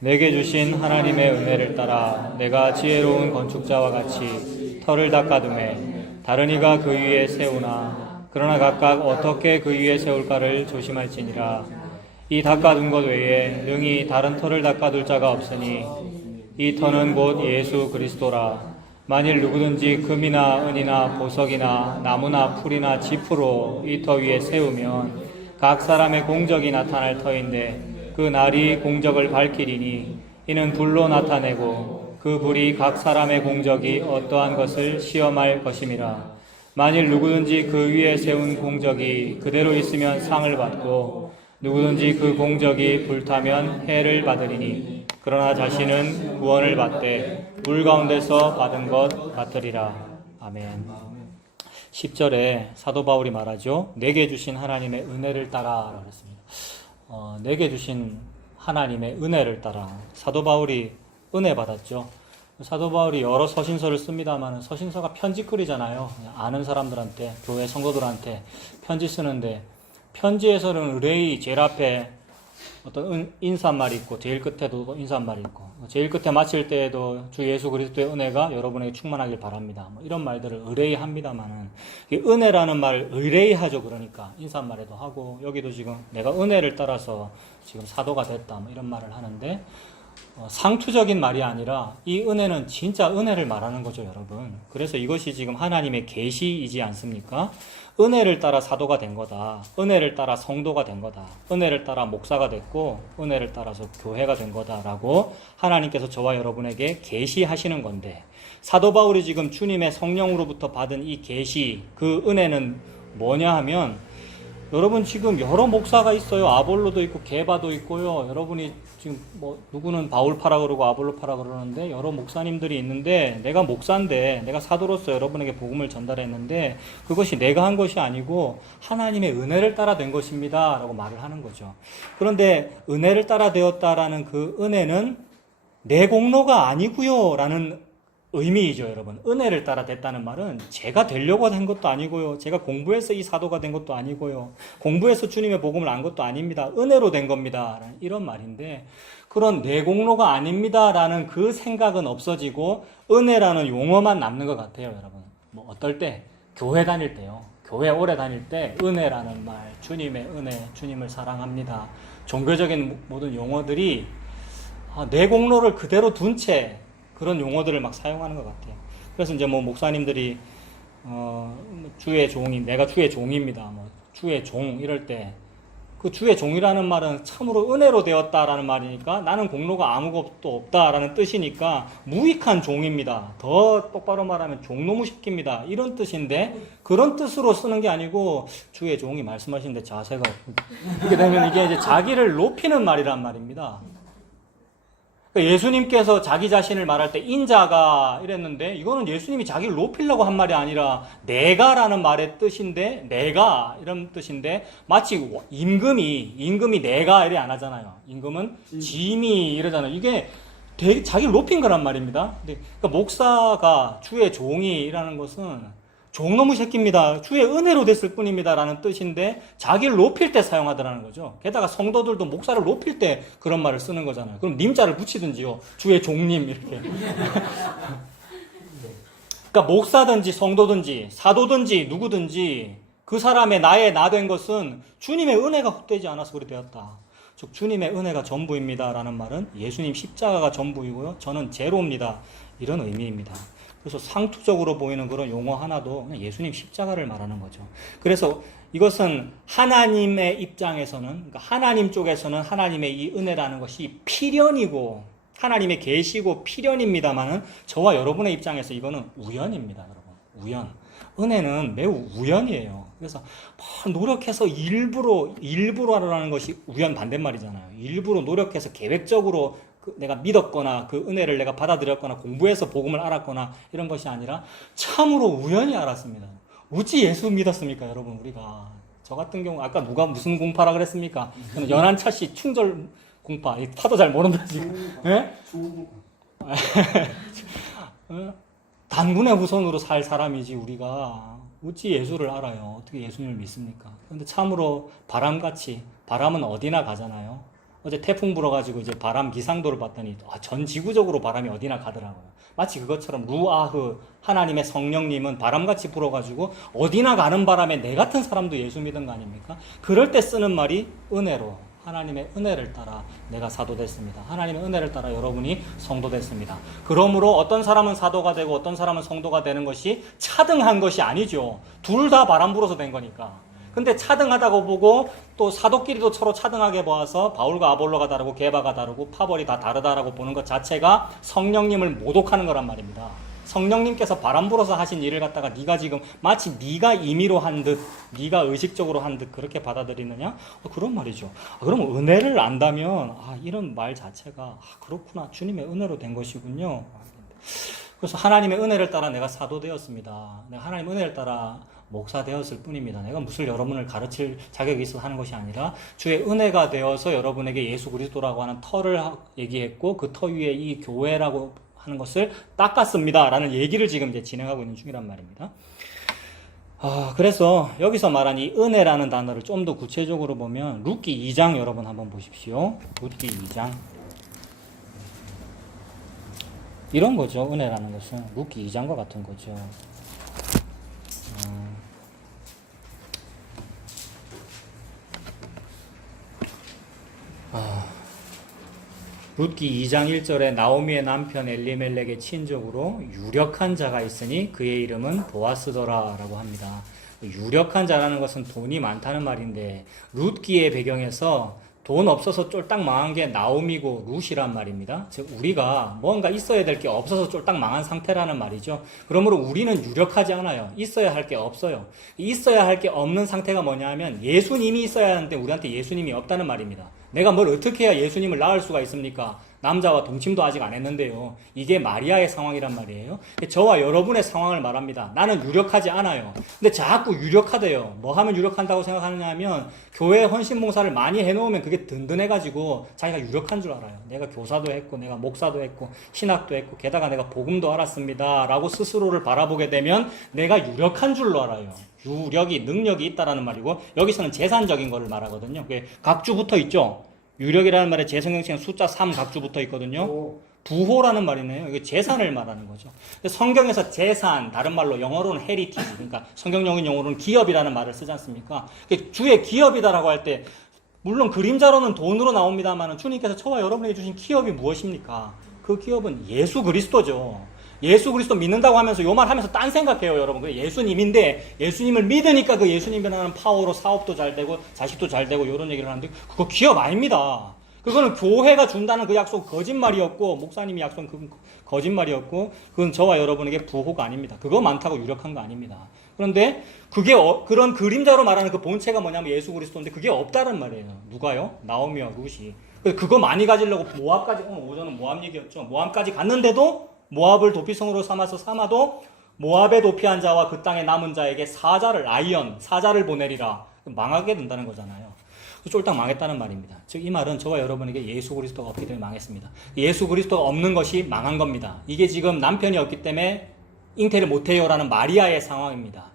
내게 주신 하나님의 은혜를 따라 내가 지혜로운 건축자와 같이 터를 닦아두매 다른 이가 그 위에 세우나 그러나 각각 어떻게 그 위에 세울까를 조심할지니라. 이 닦아둔 것 외에 능히 다른 터를 닦아둘 자가 없으니 이 터는 곧 예수 그리스도라. 만일 누구든지 금이나 은이나 보석이나 나무나 풀이나 지푸로 이 터 위에 세우면 각 사람의 공적이 나타날 터인데 그 날이 공적을 밝히리니 이는 불로 나타내고 그 불이 각 사람의 공적이 어떠한 것을 시험할 것임이라. 만일 누구든지 그 위에 세운 공적이 그대로 있으면 상을 받고 누구든지 그 공적이 불타면 해를 받으리니 그러나 자신은 구원을 받되 불 가운데서 받은 것 같으리라. 아멘. 10절에 사도 바울이 말하죠. 내게 주신 하나님의 은혜를 따라 그랬습니다. 내게 주신 하나님의 은혜를 따라. 사도 바울이 은혜 받았죠. 사도 바울이 여러 서신서를 씁니다만 서신서가 편지글이잖아요. 아는 사람들한테, 교회 성도들한테 편지 쓰는데 편지에서는 의뢰이 제일 앞에 어떤 인사말이 있고 제일 끝에도 인사말이 있고 제일 끝에 마칠 때에도 주 예수 그리스도의 은혜가 여러분에게 충만하길 바랍니다. 이런 말들을 의뢰이 합니다만은 은혜라는 말을 의뢰이 하죠. 그러니까 인사말에도 하고 여기도 지금 내가 은혜를 따라서 지금 사도가 됐다 이런 말을 하는데 상투적인 말이 아니라 이 은혜는 진짜 은혜를 말하는 거죠, 여러분. 그래서 이것이 지금 하나님의 계시이지 않습니까? 은혜를 따라 사도가 된 거다. 은혜를 따라 성도가 된 거다. 은혜를 따라 목사가 됐고 은혜를 따라서 교회가 된 거다라고 하나님께서 저와 여러분에게 계시하시는 건데 사도 바울이 지금 주님의 성령으로부터 받은 이 계시, 그 은혜는 뭐냐 하면 여러분 지금 여러 목사가 있어요. 아볼로도 있고 게바도 있고요. 여러분이 지금 누구는 바울파라 그러고 아볼로파라 그러는데 여러 목사님들이 있는데 내가 목사인데 내가 사도로서 여러분에게 복음을 전달했는데 그것이 내가 한 것이 아니고 하나님의 은혜를 따라 된 것입니다 라고 말을 하는 거죠. 그런데 은혜를 따라 되었다라는 그 은혜는 내 공로가 아니고요 라는 의미이죠, 여러분. 은혜를 따라 됐다는 말은 제가 되려고 한 것도 아니고요. 제가 공부해서 이 사도가 된 것도 아니고요. 공부해서 주님의 복음을 안 것도 아닙니다. 은혜로 된 겁니다. 이런 말인데 그런 내 공로가 아닙니다라는 그 생각은 없어지고 은혜라는 용어만 남는 것 같아요, 여러분. 어떨 때? 교회 다닐 때요. 교회 오래 다닐 때 은혜라는 말, 주님의 은혜, 주님을 사랑합니다. 종교적인 모든 용어들이 내 공로를 그대로 둔 채 그런 용어들을 막 사용하는 것 같아요. 그래서 이제 목사님들이 주의 종이 내가 주의 종입니다. 주의 종 이럴 때 그 주의 종이라는 말은 참으로 은혜로 되었다라는 말이니까 나는 공로가 아무것도 없다라는 뜻이니까 무익한 종입니다. 더 똑바로 말하면 종노무시킵니다. 이런 뜻인데 그런 뜻으로 쓰는 게 아니고 주의 종이 말씀하시는데 자세가 이렇게 되면 이게 이제 자기를 높이는 말이란 말입니다. 예수님께서 자기 자신을 말할 때 인자가 이랬는데 이거는 예수님이 자기를 높이려고 한 말이 아니라 내가라는 말의 뜻인데 내가 이런 뜻인데 마치 임금이 내가 이래 안 하잖아요. 임금은 짐이 이러잖아요. 이게 되게 자기를 높인 거란 말입니다. 그러니까 목사가 주의 종이라는 것은 종놈의 새끼입니다. 주의 은혜로 됐을 뿐입니다. 라는 뜻인데 자기를 높일 때 사용하더라는 거죠. 게다가 성도들도 목사를 높일 때 그런 말을 쓰는 거잖아요. 그럼 님자를 붙이든지요. 주의 종님 이렇게. 그러니까 목사든지 성도든지 사도든지 누구든지 그 사람의 나의 나 된 것은 주님의 은혜가 헛되지 않아서 그리 되었다. 즉 주님의 은혜가 전부입니다. 라는 말은 예수님 십자가가 전부이고요. 저는 제로입니다. 이런 의미입니다. 그래서 상투적으로 보이는 그런 용어 하나도 그냥 예수님 십자가를 말하는 거죠. 그래서 이것은 하나님의 입장에서는, 그러니까 하나님 쪽에서는 하나님의 이 은혜라는 것이 필연이고 하나님의 계시고 필연입니다만은 저와 여러분의 입장에서 이거는 우연입니다, 여러분. 우연. 은혜는 매우 우연이에요. 그래서 노력해서 일부러라는 것이 우연 반대말이잖아요. 일부러 노력해서 계획적으로 내가 믿었거나 그 은혜를 내가 받아들였거나 공부해서 복음을 알았거나 이런 것이 아니라 참으로 우연히 알았습니다. 어찌 예수 믿었습니까, 여러분? 우리가 저 같은 경우 아까 누가 무슨 공파라 그랬습니까? 저는 연한차씨 충절 공파. 파도 잘 모른다 지금. 예? 단군의 후손으로 살 사람이지 우리가 어찌 예수를 알아요? 어떻게 예수님을 믿습니까? 그런데 참으로 바람같이 바람은 어디나 가잖아요. 어제 태풍 불어가지고 이제 바람 기상도를 봤더니 전 지구적으로 바람이 어디나 가더라고요. 마치 그것처럼 루아흐 하나님의 성령님은 바람같이 불어가지고 어디나 가는 바람에 내 같은 사람도 예수 믿은 거 아닙니까? 그럴 때 쓰는 말이 은혜로, 하나님의 은혜를 따라 내가 사도 됐습니다. 하나님의 은혜를 따라 여러분이 성도 됐습니다. 그러므로 어떤 사람은 사도가 되고 어떤 사람은 성도가 되는 것이 차등한 것이 아니죠. 둘 다 바람 불어서 된 거니까. 근데 차등하다고 보고 또 사도끼리도 서로 차등하게 보아서 바울과 아볼로가 다르고 게바가 다르고 파벌이 다 다르다라고 보는 것 자체가 성령님을 모독하는 거란 말입니다. 성령님께서 바람 불어서 하신 일을 갖다가 네가 지금 마치 네가 임의로 한 듯, 네가 의식적으로 한 듯 그렇게 받아들이느냐? 그런 말이죠. 그럼 은혜를 안다면 이런 말 자체가 그렇구나, 주님의 은혜로 된 것이군요. 그래서 하나님의 은혜를 따라 내가 사도 되었습니다. 내가 하나님의 은혜를 따라 목사 되었을 뿐입니다. 내가 무슨 여러분을 가르칠 자격이 있어서 하는 것이 아니라 주의 은혜가 되어서 여러분에게 예수 그리스도라고 하는 터를 얘기했고 그 터 위에 이 교회라고 하는 것을 닦았습니다 라는 얘기를 지금 이제 진행하고 있는 중이란 말입니다. 그래서 여기서 말한 이 은혜라는 단어를 좀 더 구체적으로 보면 룻기 2장 여러분 한번 보십시오. 룻기 2장 이런 거죠. 은혜라는 것은 룻기 2장과 같은 거죠. 룻기 2장 1절에 나오미의 남편 엘리멜렉의 친족으로 유력한 자가 있으니 그의 이름은 보아스더라 라고 합니다. 유력한 자라는 것은 돈이 많다는 말인데 룻기의 배경에서 돈 없어서 쫄딱 망한 게 나오미고 룻이란 말입니다. 즉 우리가 뭔가 있어야 될 게 없어서 쫄딱 망한 상태라는 말이죠. 그러므로 우리는 유력하지 않아요. 있어야 할 게 없어요. 있어야 할 게 없는 상태가 뭐냐 하면 예수님이 있어야 하는데 우리한테 예수님이 없다는 말입니다. 내가 뭘 어떻게 해야 예수님을 낳을 수가 있습니까? 남자와 동침도 아직 안 했는데요. 이게 마리아의 상황이란 말이에요. 저와 여러분의 상황을 말합니다. 나는 유력하지 않아요. 근데 자꾸 유력하대요. 뭐 하면 유력한다고 생각하느냐 하면 교회 헌신봉사를 많이 해놓으면 그게 든든해가지고 자기가 유력한 줄 알아요. 내가 교사도 했고 내가 목사도 했고 신학도 했고 게다가 내가 복음도 알았습니다 라고 스스로를 바라보게 되면 내가 유력한 줄로 알아요. 유력이 능력이 있다라는 말이고 여기서는 재산적인 거를 말하거든요. 그게 각주 붙어 있죠. 유력이라는 말에 재성형체는 숫자 3 각주 붙어 있거든요. 부호라는 말이네요. 이게 재산을 말하는 거죠. 성경에서 재산, 다른 말로 영어로는 헤리티지, 그러니까 성경적인 용어로는 기업이라는 말을 쓰지 않습니까? 주의 기업이다라고 할 때 물론 그림자로는 돈으로 나옵니다만 주님께서 저와 여러분에게 주신 기업이 무엇입니까? 그 기업은 예수 그리스도죠. 예수 그리스도 믿는다고 하면서 요 말 하면서 딴 생각해요, 여러분. 그 예수님인데 예수님을 믿으니까 그 예수님이라는 파워로 사업도 잘 되고 자식도 잘 되고 이런 얘기를 하는데 그거 기업 아닙니다. 그거는 교회가 준다는 그 약속 거짓말이었고 목사님이 약속한 그 거짓말이었고 그건 저와 여러분에게 부호가 아닙니다. 그거 많다고 유력한 거 아닙니다. 그런데 그게 그런 그림자로 말하는 그 본체가 뭐냐면 예수 그리스도인데 그게 없다는 말이에요. 누가요? 나오미와 룻이. 그거 많이 가지려고 모압까지, 오늘 오전은 모압 얘기였죠. 모압까지 갔는데도 모압을 도피성으로 삼아도 모압에 도피한 자와 그 땅에 남은 자에게 사자를 보내리라. 망하게 된다는 거잖아요. 쫄딱 망했다는 말입니다. 즉 이 말은 저와 여러분에게 예수 그리스도가 없기 때문에 망했습니다. 예수 그리스도가 없는 것이 망한 겁니다. 이게 지금 남편이 없기 때문에 잉태를 못해요라는 마리아의 상황입니다.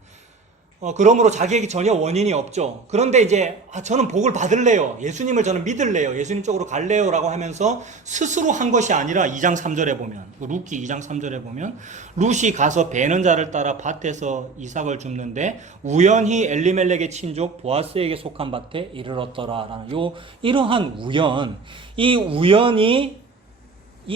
그러므로 자기에게 전혀 원인이 없죠. 그런데 이제 저는 복을 받을래요. 예수님을 저는 믿을래요. 예수님 쪽으로 갈래요 라고 하면서 스스로 한 것이 아니라 2장 3절에 보면 룻기 2장 3절에 보면 룻이 가서 베는 자를 따라 밭에서 이삭을 줍는데 우연히 엘리멜렉의 친족 보아스에게 속한 밭에 이르렀더라 라는 이러한 우연, 이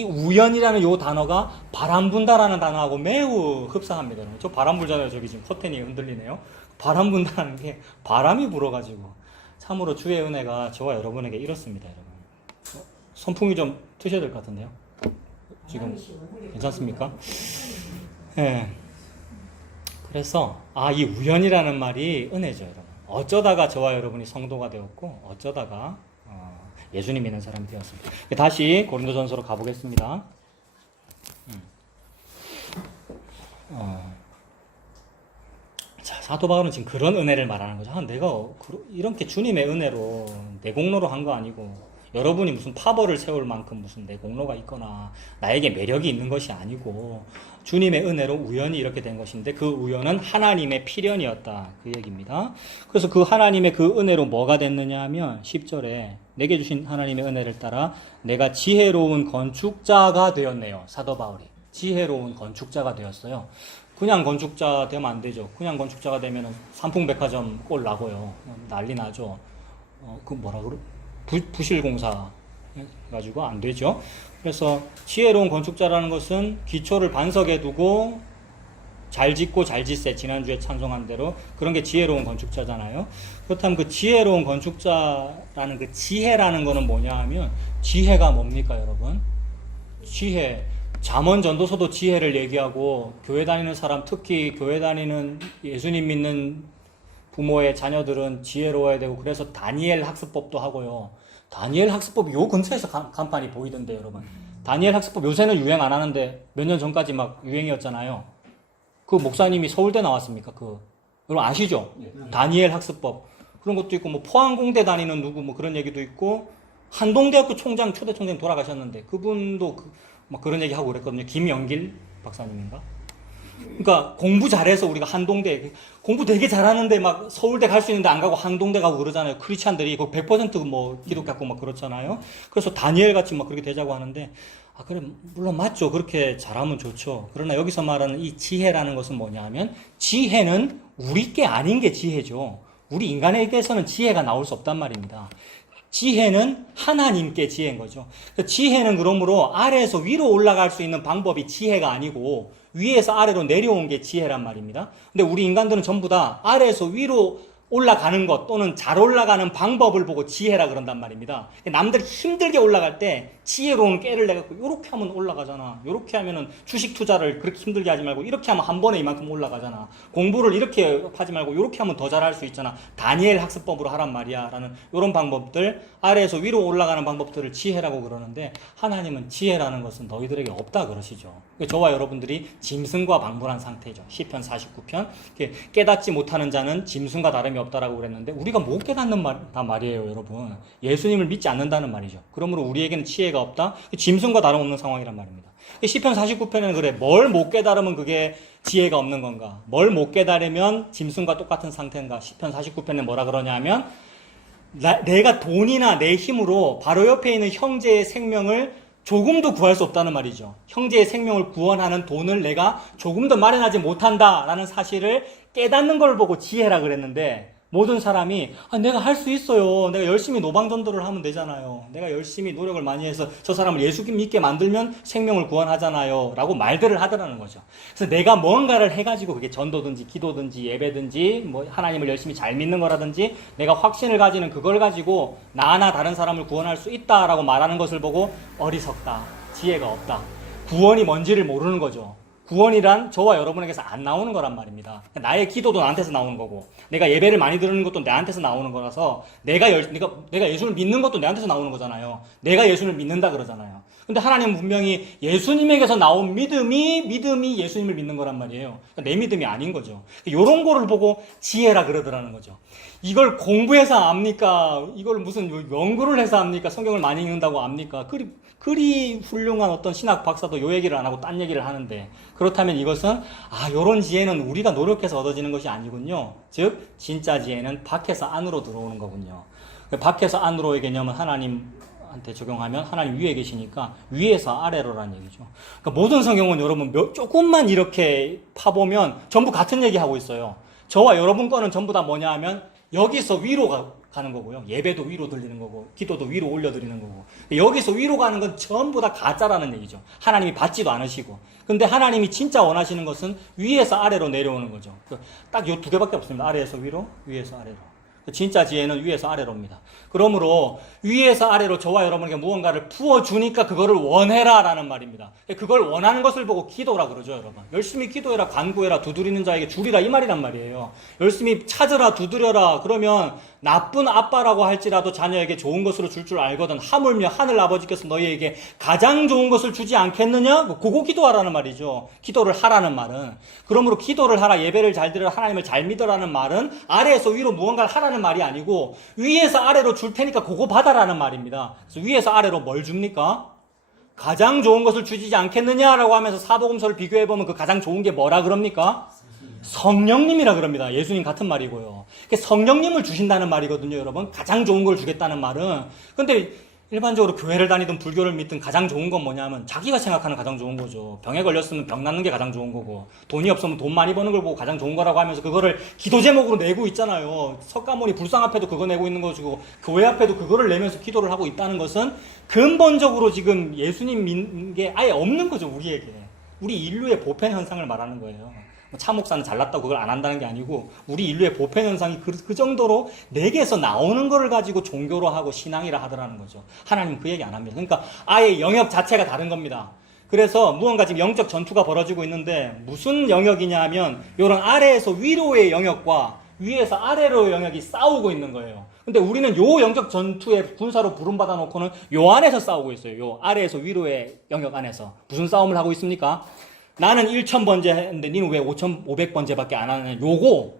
우연이라는 요 단어가 바람 분다라는 단어하고 매우 흡사합니다. 저 바람 불잖아요. 저기 지금 커튼이 흔들리네요. 바람 분다는 게 바람이 불어가지고 참으로 주의 은혜가 저와 여러분에게 이렇습니다. 여러분 선풍기 좀 트셔야 될 것 같은데요. 지금 괜찮습니까? 네. 그래서 이 우연이라는 말이 은혜죠, 여러분. 어쩌다가 저와 여러분이 성도가 되었고 어쩌다가 예수님 믿는 사람이 되었습니다. 다시 고린도전서로 가보겠습니다. 자, 사도 바울은 지금 그런 은혜를 말하는 거죠. 내가 이렇게 주님의 은혜로 내 공로로 한 거 아니고 여러분이 무슨 파벌을 세울 만큼 무슨 내 공로가 있거나 나에게 매력이 있는 것이 아니고 주님의 은혜로 우연히 이렇게 된 것인데 그 우연은 하나님의 필연이었다. 그 얘기입니다. 그래서 그 하나님의 그 은혜로 뭐가 됐느냐 하면 10절에 내게 주신 하나님의 은혜를 따라 내가 지혜로운 건축자가 되었네요. 사도 바울이. 지혜로운 건축자가 되었어요. 그냥 건축자 되면 안 되죠. 그냥 건축자가 되면 삼풍백화점 꼴 나고요. 난리 나죠. 그 뭐라 그래? 부실공사 가지고 안 되죠. 그래서 지혜로운 건축자라는 것은 기초를 반석에 두고 잘 짓고 잘 짓세. 지난주에 찬송한 대로 그런 게 지혜로운 건축자잖아요. 그렇다면 그 지혜로운 건축자라는 그 지혜라는 거는 뭐냐 하면 지혜가 뭡니까 여러분? 지혜. 잠언 전도서도 지혜를 얘기하고 교회 다니는 사람 특히 교회 다니는 예수님 믿는 부모의 자녀들은 지혜로워야 되고 그래서 다니엘 학습법도 하고요. 다니엘 학습법이 요 근처에서 간판이 보이던데 여러분. 다니엘 학습법 요새는 유행 안 하는데 몇 년 전까지 막 유행이었잖아요. 그 목사님이 서울대 나왔습니까? 여러분 아시죠? 다니엘 학습법. 그런 것도 있고 뭐 포항공대 다니는 누구 뭐 그런 얘기도 있고 한동대학교 총장 초대 총장 돌아가셨는데 그분도 막 그런 얘기 하고 그랬거든요. 김영길 박사님인가? 그러니까 공부 잘해서 우리가 한동대 공부 되게 잘하는데 막 서울대 갈 수 있는데 안 가고 한동대 가고 그러잖아요. 크리스찬들이 100%뭐 기독교고 막 그렇잖아요. 그래서 다니엘 같이 막 그렇게 되자고 하는데 그래 물론 맞죠. 그렇게 잘하면 좋죠. 그러나 여기서 말하는 이 지혜라는 것은 뭐냐 하면 지혜는 우리 게 아닌 게 지혜죠. 우리 인간에게서는 지혜가 나올 수 없단 말입니다. 지혜는 하나님께 지혜인 거죠. 지혜는 그러므로 아래에서 위로 올라갈 수 있는 방법이 지혜가 아니고 위에서 아래로 내려온 게 지혜란 말입니다. 근데 우리 인간들은 전부 다 아래에서 위로 올라가는 것 또는 잘 올라가는 방법을 보고 지혜라 그런단 말입니다. 남들이 힘들게 올라갈 때 지혜로운 깨를 내갖고 이렇게 하면 올라가잖아. 이렇게 하면은 주식 투자를 그렇게 힘들게 하지 말고 이렇게 하면 한 번에 이만큼 올라가잖아. 공부를 이렇게 하지 말고 이렇게 하면 더 잘할 수 있잖아. 다니엘 학습법으로 하란 말이야. 라는 이런 방법들, 아래에서 위로 올라가는 방법들을 지혜라고 그러는데 하나님은 지혜라는 것은 너희들에게 없다 그러시죠. 저와 여러분들이 짐승과 방불한 상태죠. 시편 49편 깨닫지 못하는 자는 짐승과 다름이 없다라고 그랬는데 우리가 못 깨닫는 말이에요, 여러분. 예수님을 믿지 않는다는 말이죠. 그러므로 우리에게는 지혜가 없다. 짐승과 다름없는 상황이란 말입니다. 시편 49편에는 그래, 뭘 못 깨달으면 그게 지혜가 없는 건가? 뭘 못 깨달으면 짐승과 똑같은 상태인가? 시편 49편에 뭐라 그러냐면 내가 돈이나 내 힘으로 바로 옆에 있는 형제의 생명을 조금도 구할 수 없다는 말이죠. 형제의 생명을 구원하는 돈을 내가 조금도 마련하지 못한다라는 사실을 깨닫는 걸 보고 지혜라 그랬는데 모든 사람이 내가 할 수 있어요. 내가 열심히 노방전도를 하면 되잖아요. 내가 열심히 노력을 많이 해서 저 사람을 예수 믿게 만들면 생명을 구원하잖아요. 라고 말들을 하더라는 거죠. 그래서 내가 뭔가를 해가지고 그게 전도든지 기도든지 예배든지 뭐 하나님을 열심히 잘 믿는 거라든지 내가 확신을 가지는 그걸 가지고 나나 다른 사람을 구원할 수 있다라고 말하는 것을 보고 어리석다. 지혜가 없다. 구원이 뭔지를 모르는 거죠. 구원이란 저와 여러분에게서 안 나오는 거란 말입니다. 나의 기도도 나한테서 나오는 거고, 내가 예배를 많이 드리는 것도 나한테서 나오는 거라서, 내가 예수를 믿는 것도 내한테서 나오는 거잖아요. 내가 예수를 믿는다 그러잖아요. 근데 하나님은 분명히 예수님에게서 나온 믿음이 예수님을 믿는 거란 말이에요. 그러니까 내 믿음이 아닌 거죠. 이런 거를 보고 지혜라 그러더라는 거죠. 이걸 공부해서 압니까? 이걸 무슨 연구를 해서 압니까? 성경을 많이 읽는다고 압니까? 그리 훌륭한 어떤 신학 박사도 요 얘기를 안 하고 딴 얘기를 하는데, 그렇다면 이것은 요런 지혜는 우리가 노력해서 얻어지는 것이 아니군요. 즉 진짜 지혜는 밖에서 안으로 들어오는 거군요. 밖에서 안으로의 개념은 하나님한테 적용하면 하나님 위에 계시니까 위에서 아래로라는 얘기죠. 그러니까 모든 성경은 여러분 조금만 이렇게 파보면 전부 같은 얘기하고 있어요. 저와 여러분 거는 전부 다 뭐냐 하면 여기서 위로 가는 거고요. 예배도 위로 들리는 거고, 기도도 위로 올려드리는 거고. 여기서 위로 가는 건 전부 다 가짜라는 얘기죠. 하나님이 받지도 않으시고. 근데 하나님이 진짜 원하시는 것은 위에서 아래로 내려오는 거죠. 딱 요 두 개밖에 없습니다. 아래에서 위로, 위에서 아래로. 진짜 지혜는 위에서 아래로입니다. 그러므로 위에서 아래로 저와 여러분에게 무언가를 부어주니까 그거를 원해라 라는 말입니다. 그걸 원하는 것을 보고 기도라 그러죠, 여러분. 열심히 기도해라, 간구해라, 두드리는 자에게 주리라 이 말이란 말이에요. 열심히 찾으라, 두드려라. 그러면 나쁜 아빠라고 할지라도 자녀에게 좋은 것으로 줄 줄 알거든. 하물며 하늘 아버지께서 너희에게 가장 좋은 것을 주지 않겠느냐? 그거 기도하라는 말이죠. 기도를 하라는 말은. 그러므로 기도를 하라, 예배를 잘 드리라, 하나님을 잘 믿으라는 말은 아래에서 위로 무언가를 하라는 말이 아니고 위에서 아래로 줄 테니까 그거 받아라는 말입니다. 그래서 위에서 아래로 뭘 줍니까? 가장 좋은 것을 주지 않겠느냐라고 하면서 사복음서를 비교해보면 그 가장 좋은 게 뭐라 그럽니까? 성령님이라 그럽니다. 예수님 같은 말이고요. 성령님을 주신다는 말이거든요, 여러분. 가장 좋은 걸 주겠다는 말은. 근데 일반적으로 교회를 다니든 불교를 믿든 가장 좋은 건 뭐냐면 자기가 생각하는 가장 좋은 거죠. 병에 걸렸으면 병 낫는 게 가장 좋은 거고, 돈이 없으면 돈 많이 버는 걸 보고 가장 좋은 거라고 하면서 그거를 기도 제목으로 내고 있잖아요. 석가모니 불상 앞에도 그거 내고 있는 것이고 교회 앞에도 그거를 내면서 기도를 하고 있다는 것은 근본적으로 지금 예수님 믿는 게 아예 없는 거죠, 우리에게. 우리 인류의 보편 현상을 말하는 거예요. 차 목사는 잘났다고 그걸 안 한다는 게 아니고 우리 인류의 보편 현상이 그 정도로 내게서 나오는 거를 가지고 종교로 하고 신앙이라 하더라는 거죠. 하나님은 그 얘기 안 합니다. 그러니까 아예 영역 자체가 다른 겁니다. 그래서 무언가 지금 영적 전투가 벌어지고 있는데 무슨 영역이냐 하면 이런 아래에서 위로의 영역과 위에서 아래로의 영역이 싸우고 있는 거예요. 근데 우리는 요 영적 전투의 군사로 부름받아 놓고는 요 안에서 싸우고 있어요. 요 아래에서 위로의 영역 안에서. 무슨 싸움을 하고 있습니까? 나는 1000번째 했는데 니는 왜 5500번째밖에 안 하느냐. 요거.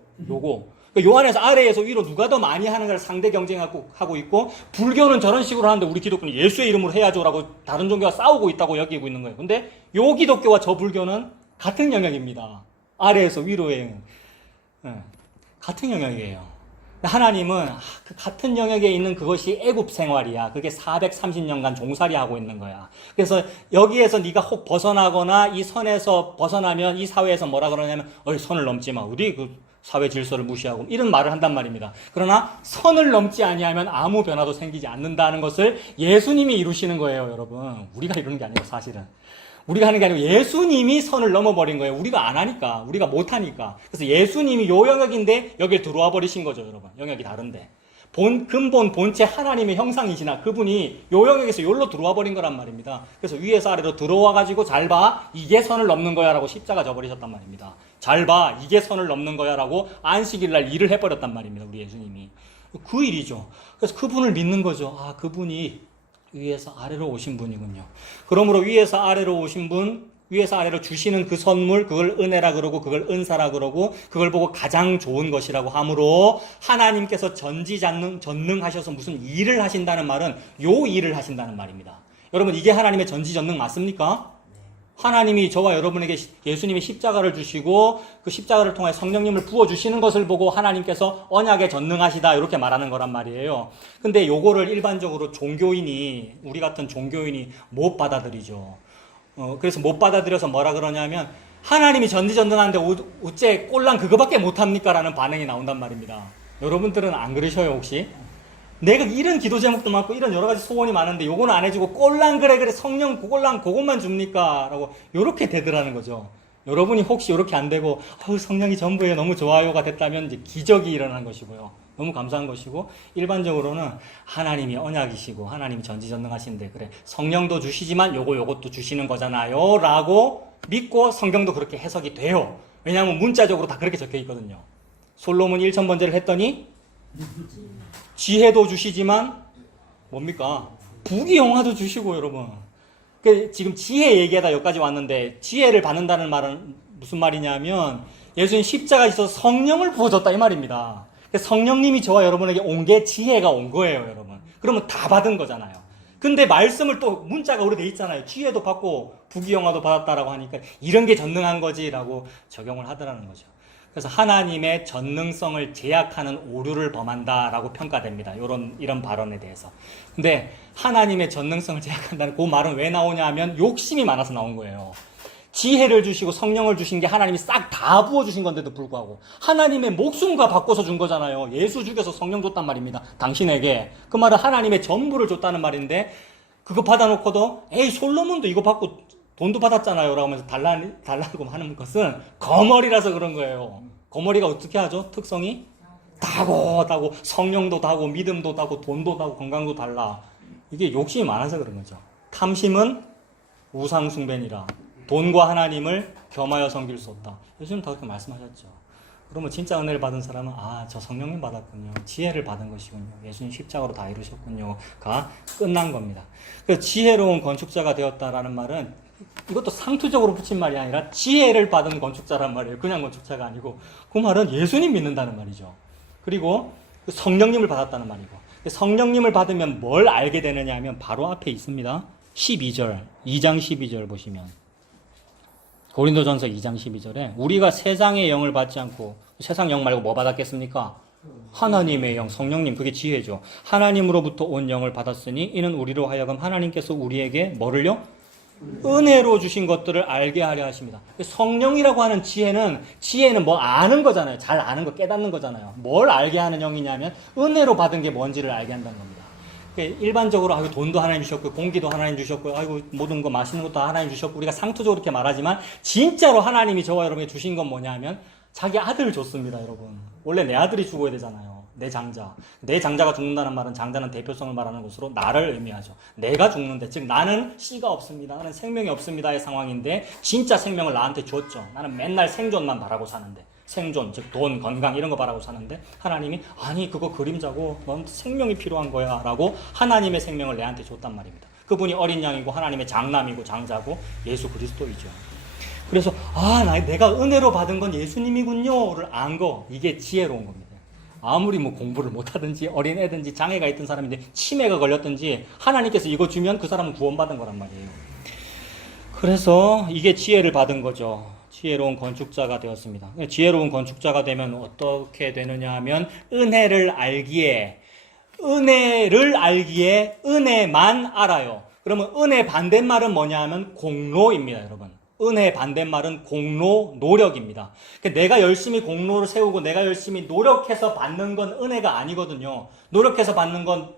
요 안에서 아래에서 위로 누가 더 많이 하는 걸 상대 경쟁하고 있고, 불교는 저런 식으로 하는데 우리 기독교는 예수의 이름으로 해야죠라고 다른 종교가 싸우고 있다고 여기고 있는 거예요. 근데 요 기독교와 저 불교는 같은 영역입니다. 아래에서 위로의 같은 영역이에요. 하나님은 그 같은 영역에 있는 그것이 애굽 생활이야. 그게 430년간 종살이 하고 있는 거야. 그래서 여기에서 네가 혹 벗어나거나 이 선에서 벗어나면 이 사회에서 뭐라 그러냐면 선을 넘지 마. 어디 그 사회 질서를 무시하고 이런 말을 한단 말입니다. 그러나 선을 넘지 아니하면 아무 변화도 생기지 않는다는 것을 예수님이 이루시는 거예요, 여러분. 우리가 이루는 게 아니고 사실은. 우리가 하는 게 아니고 예수님이 선을 넘어버린 거예요. 우리가 안 하니까. 우리가 못 하니까. 그래서 예수님이 요 영역인데 여길 들어와 버리신 거죠, 여러분. 영역이 다른데. 근본, 본체 하나님의 형상이시나 그분이 요 영역에서 여기로 들어와 버린 거란 말입니다. 그래서 위에서 아래로 들어와가지고 잘 봐. 이게 선을 넘는 거야 라고 십자가 져버리셨단 말입니다. 잘 봐. 이게 선을 넘는 거야 라고 안식일 날 일을 해버렸단 말입니다. 우리 예수님이. 그 일이죠. 그래서 그분을 믿는 거죠. 아, 그분이 위에서 아래로 오신 분이군요. 그러므로 위에서 아래로 오신 분, 위에서 아래로 주시는 그 선물, 그걸 은혜라 그러고 그걸 은사라 그러고 그걸 보고 가장 좋은 것이라고 하므로 하나님께서 전능하셔서 무슨 일을 하신다는 말은 요 일을 하신다는 말입니다. 여러분, 이게 하나님의 전지전능 맞습니까? 하나님이 저와 여러분에게 예수님의 십자가를 주시고 그 십자가를 통해 성령님을 부어주시는 것을 보고 하나님께서 언약에 전능하시다 이렇게 말하는 거란 말이에요. 근데 요거를 일반적으로 종교인이, 우리 같은 종교인이 못 받아들이죠. 그래서 못 받아들여서 뭐라 그러냐면 하나님이 전지전능한데 어째 꼴랑 그거밖에 못합니까? 라는 반응이 나온단 말입니다. 여러분들은 안 그러셔요 혹시? 내가 이런 기도 제목도 많고 이런 여러 가지 소원이 많은데 요거는 안 해주고 꼴랑 그래 성령 그꼴랑 그것만 줍니까? 라고 요렇게 되더라는 거죠. 여러분이 혹시 요렇게 안 되고 성령이 전부예요 너무 좋아요가 됐다면 이제 기적이 일어난 것이고요. 너무 감사한 것이고, 일반적으로는 하나님이 언약이시고 하나님이 전지전능하신데 그래 성령도 주시지만 요것도 주시는 거잖아요 라고 믿고 성경도 그렇게 해석이 돼요. 왜냐하면 문자적으로 다 그렇게 적혀 있거든요. 솔로몬 1000번째를 했더니 지혜도 주시지만 뭡니까? 부귀영화도 주시고, 여러분. 지금 지혜 얘기하다 여기까지 왔는데 지혜를 받는다는 말은 무슨 말이냐면 예수님 십자가에 있어서 성령을 부어줬다 이 말입니다. 성령님이 저와 여러분에게 온 게 지혜가 온 거예요, 여러분. 그러면 다 받은 거잖아요. 근데 말씀을 또 문자가 오래 돼 있잖아요. 지혜도 받고 부귀영화도 받았다라고 하니까 이런 게 전능한 거지라고 적용을 하더라는 거죠. 그래서 하나님의 전능성을 제약하는 오류를 범한다라고 평가됩니다. 이런 발언에 대해서. 근데 하나님의 전능성을 제약한다는 그 말은 왜 나오냐 하면 욕심이 많아서 나온 거예요. 지혜를 주시고 성령을 주신 게 하나님이 싹 다 부어주신 건데도 불구하고 하나님의 목숨과 바꿔서 준 거잖아요. 예수 죽여서 성령 줬단 말입니다. 당신에게. 그 말은 하나님의 전부를 줬다는 말인데 그거 받아놓고도 솔로몬도 이거 받고 돈도 받았잖아요 라고 하면서 달라고 하는 것은 거머리라서 그런 거예요. 거머리가 어떻게 하죠? 특성이 다고 성령도 다고 믿음도 다고 돈도 다고 건강도 달라. 이게 욕심이 많아서 그런 거죠. 탐심은 우상숭배니라. 돈과 하나님을 겸하여 섬길 수 없다. 예수님 다 그렇게 말씀하셨죠. 그러면 진짜 은혜를 받은 사람은 저 성령님 받았군요. 지혜를 받은 것이군요. 예수님 십자가로 다 이루셨군요.가 끝난 겁니다. 그 지혜로운 건축자가 되었다라는 말은 이것도 상투적으로 붙인 말이 아니라 지혜를 받은 건축자란 말이에요. 그냥 건축자가 아니고 그 말은 예수님 믿는다는 말이죠. 그리고 성령님을 받았다는 말이고 성령님을 받으면 뭘 알게 되느냐 하면 바로 앞에 있습니다. 12절, 2장 12절 보시면 고린도전서 2장 12절에 우리가 세상의 영을 받지 않고 세상 영 말고 뭐 받았겠습니까? 하나님의 영, 성령님, 그게 지혜죠. 하나님으로부터 온 영을 받았으니 이는 우리로 하여금 하나님께서 우리에게 뭐를요? 은혜로 주신 것들을 알게 하려 하십니다. 성령이라고 하는 지혜는 뭐 아는 거잖아요. 잘 아는 거, 깨닫는 거잖아요. 뭘 알게 하는 영이냐면 은혜로 받은 게 뭔지를 알게 한다는 겁니다. 일반적으로 돈도 하나님 주셨고 공기도 하나님 주셨고 모든 거 맛있는 것도 하나님 주셨고 우리가 상투적으로 이렇게 말하지만 진짜로 하나님이 저와 여러분에게 주신 건 뭐냐면 자기 아들을 줬습니다. 여러분 원래 내 아들이 죽어야 되잖아요. 내 장자가 죽는다는 말은 장자는 대표성을 말하는 것으로 나를 의미하죠. 내가 죽는데 즉 나는 씨가 없습니다. 나는 생명이 없습니다의 상황인데 진짜 생명을 나한테 줬죠. 나는 맨날 생존만 바라고 사는데 생존, 즉 돈, 건강 이런 거 바라고 사는데 하나님이 아니 그거 그림자고 넌 생명이 필요한 거야 라고 하나님의 생명을 내한테 줬단 말입니다. 그분이 어린 양이고 하나님의 장남이고 장자고 예수 그리스도이죠. 그래서 내가 은혜로 받은 건 예수님이군요를 안 거 이게 지혜로운 겁니다. 아무리 뭐 공부를 못하든지 어린애든지 장애가 있던 사람인데 치매가 걸렸든지 하나님께서 이거 주면 그 사람은 구원받은 거란 말이에요. 그래서 이게 지혜를 받은 거죠. 지혜로운 건축자가 되었습니다. 지혜로운 건축자가 되면 어떻게 되느냐 하면 은혜를 알기에 은혜만 알아요. 그러면 은혜 반대말은 뭐냐 하면 공로입니다, 여러분. 은혜 반대말은 공로, 노력입니다. 내가 열심히 공로를 세우고 내가 열심히 노력해서 받는 건 은혜가 아니거든요. 노력해서 받는 건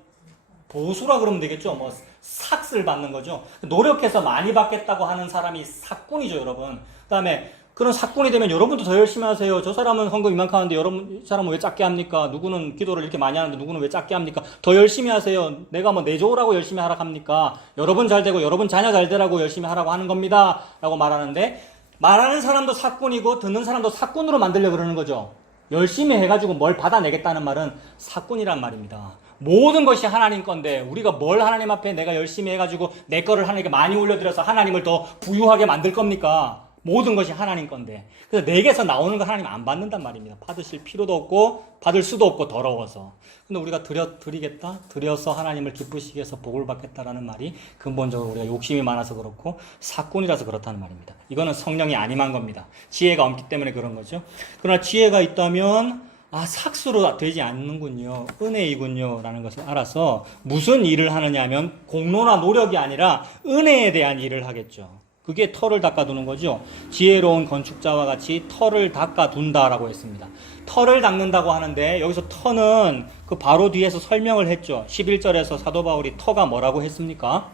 보수라 그러면 되겠죠. 삭스를 받는 거죠. 노력해서 많이 받겠다고 하는 사람이 삭군이죠, 여러분. 그 다음에 그런 삭군이 되면 여러분도 더 열심히 하세요. 저 사람은 헌금 이만큼 하는데 이 사람은 왜 작게 합니까? 누구는 기도를 이렇게 많이 하는데 누구는 왜 작게 합니까? 더 열심히 하세요. 내가 내 좋으라고 열심히 하라고 합니까? 여러분 잘 되고 여러분 자녀 잘 되라고 열심히 하라고 하는 겁니다. 라고 말하는데 말하는 사람도 삭군이고 듣는 사람도 삭군으로 만들려고 그러는 거죠. 열심히 해가지고 뭘 받아내겠다는 말은 삭군이란 말입니다. 모든 것이 하나님 건데 우리가 뭘 하나님 앞에 내가 열심히 해가지고 내 거를 하나님께 많이 올려드려서 하나님을 더 부유하게 만들 겁니까? 모든 것이 하나님 건데 그래서 내게서 나오는 거 하나님 안 받는단 말입니다. 받으실 필요도 없고 받을 수도 없고 더러워서. 근데 우리가 드려서 하나님을 기쁘시게 해서 복을 받겠다라는 말이 근본적으로 우리가 욕심이 많아서 그렇고 사꾼이라서 그렇다는 말입니다. 이거는 성령이 아님한 겁니다. 지혜가 없기 때문에 그런 거죠. 그러나 지혜가 있다면 삭수로 되지 않는군요. 은혜이군요. 라는 것을 알아서 무슨 일을 하느냐 하면 공로나 노력이 아니라 은혜에 대한 일을 하겠죠. 그게 터를 닦아두는 거죠. 지혜로운 건축자와 같이 터를 닦아둔다라고 했습니다. 터를 닦는다고 하는데 여기서 터는 그 바로 뒤에서 설명을 했죠. 11절에서 사도 바울이 터가 뭐라고 했습니까?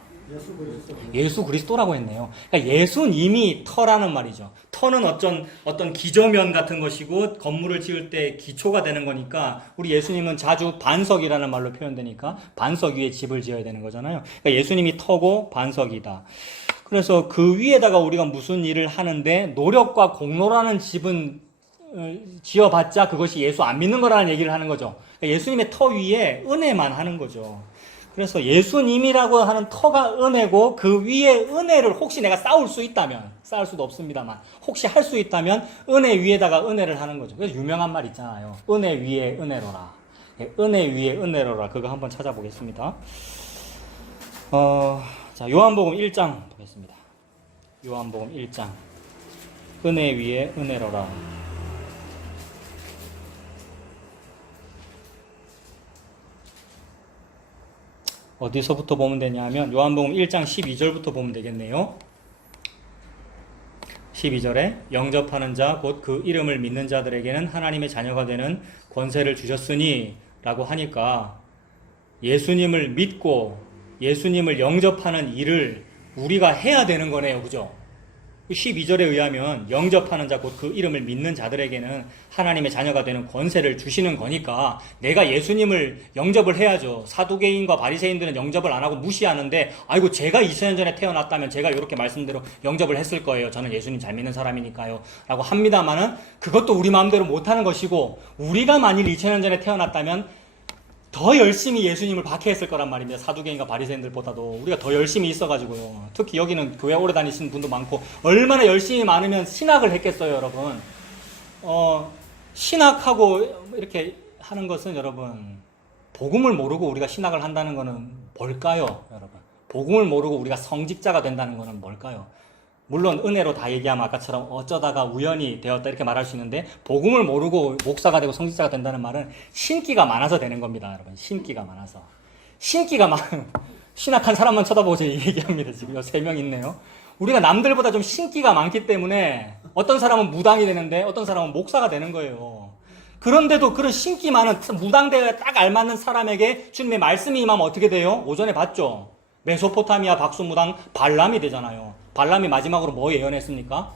예수 그리스도라고 했네요. 그러니까 예수님이 터라는 말이죠. 터는 어떤 기저면 같은 것이고 건물을 지을 때 기초가 되는 거니까 우리 예수님은 자주 반석이라는 말로 표현되니까 반석 위에 집을 지어야 되는 거잖아요. 그러니까 예수님이 터고 반석이다. 그래서 그 위에다가 우리가 무슨 일을 하는데 노력과 공로라는 집은 지어봤자 그것이 예수 안 믿는 거라는 얘기를 하는 거죠. 그러니까 예수님의 터 위에 은혜만 하는 거죠. 그래서 예수님이라고 하는 터가 은혜고 그 위에 은혜를 혹시 내가 쌓을 수 있다면 쌓을 수도 없습니다만 혹시 할 수 있다면 은혜 위에다가 은혜를 하는 거죠. 그래서 유명한 말 있잖아요. 은혜 위에 은혜로라. 은혜 위에 은혜로라. 그거 한번 찾아보겠습니다. 자, 요한복음 1장 보겠습니다. 요한복음 1장. 은혜 위에 은혜로라. 어디서부터 보면 되냐면 요한복음 1장 12절부터 보면 되겠네요. 12절에 영접하는 자 곧 그 이름을 믿는 자들에게는 하나님의 자녀가 되는 권세를 주셨으니 라고 하니까 예수님을 믿고 예수님을 영접하는 일을 우리가 해야 되는 거네요. 그죠? 12절에 의하면 영접하는 자, 곧 그 이름을 믿는 자들에게는 하나님의 자녀가 되는 권세를 주시는 거니까 내가 예수님을 영접을 해야죠. 사두개인과 바리새인들은 영접을 안 하고 무시하는데 아이고 제가 2000년 전에 태어났다면 제가 이렇게 말씀대로 영접을 했을 거예요. 저는 예수님 잘 믿는 사람이니까요. 라고 합니다만은 그것도 우리 마음대로 못하는 것이고 우리가 만일 2000년 전에 태어났다면 더 열심히 예수님을 박해했을 거란 말입니다. 사두개인과 바리새인들보다도 우리가 더 열심히 있어가지고요. 특히 여기는 교회 오래 다니시는 분도 많고 얼마나 열심히 많으면 신학을 했겠어요, 여러분. 신학하고 이렇게 하는 것은 여러분 복음을 모르고 우리가 신학을 한다는 것은 뭘까요, 여러분? 복음을 모르고 우리가 성직자가 된다는 것은 뭘까요? 물론 은혜로 다 얘기하면 아까처럼 어쩌다가 우연히 되었다 이렇게 말할 수 있는데 복음을 모르고 목사가 되고 성직자가 된다는 말은 신기가 많아서 되는 겁니다, 여러분. 신기가 많아서. 신기가 많은 신학한 사람만 쳐다보고 제가 얘기합니다. 지금 3명 있네요. 우리가 남들보다 좀 신기가 많기 때문에 어떤 사람은 무당이 되는데 어떤 사람은 목사가 되는 거예요. 그런데도 그런 신기 많은 무당대에 딱 알맞는 사람에게 주님의 말씀이 임하면 어떻게 돼요? 오전에 봤죠? 메소포타미아 박수무당 발람이 되잖아요. 발람이 마지막으로 뭐 예언했습니까?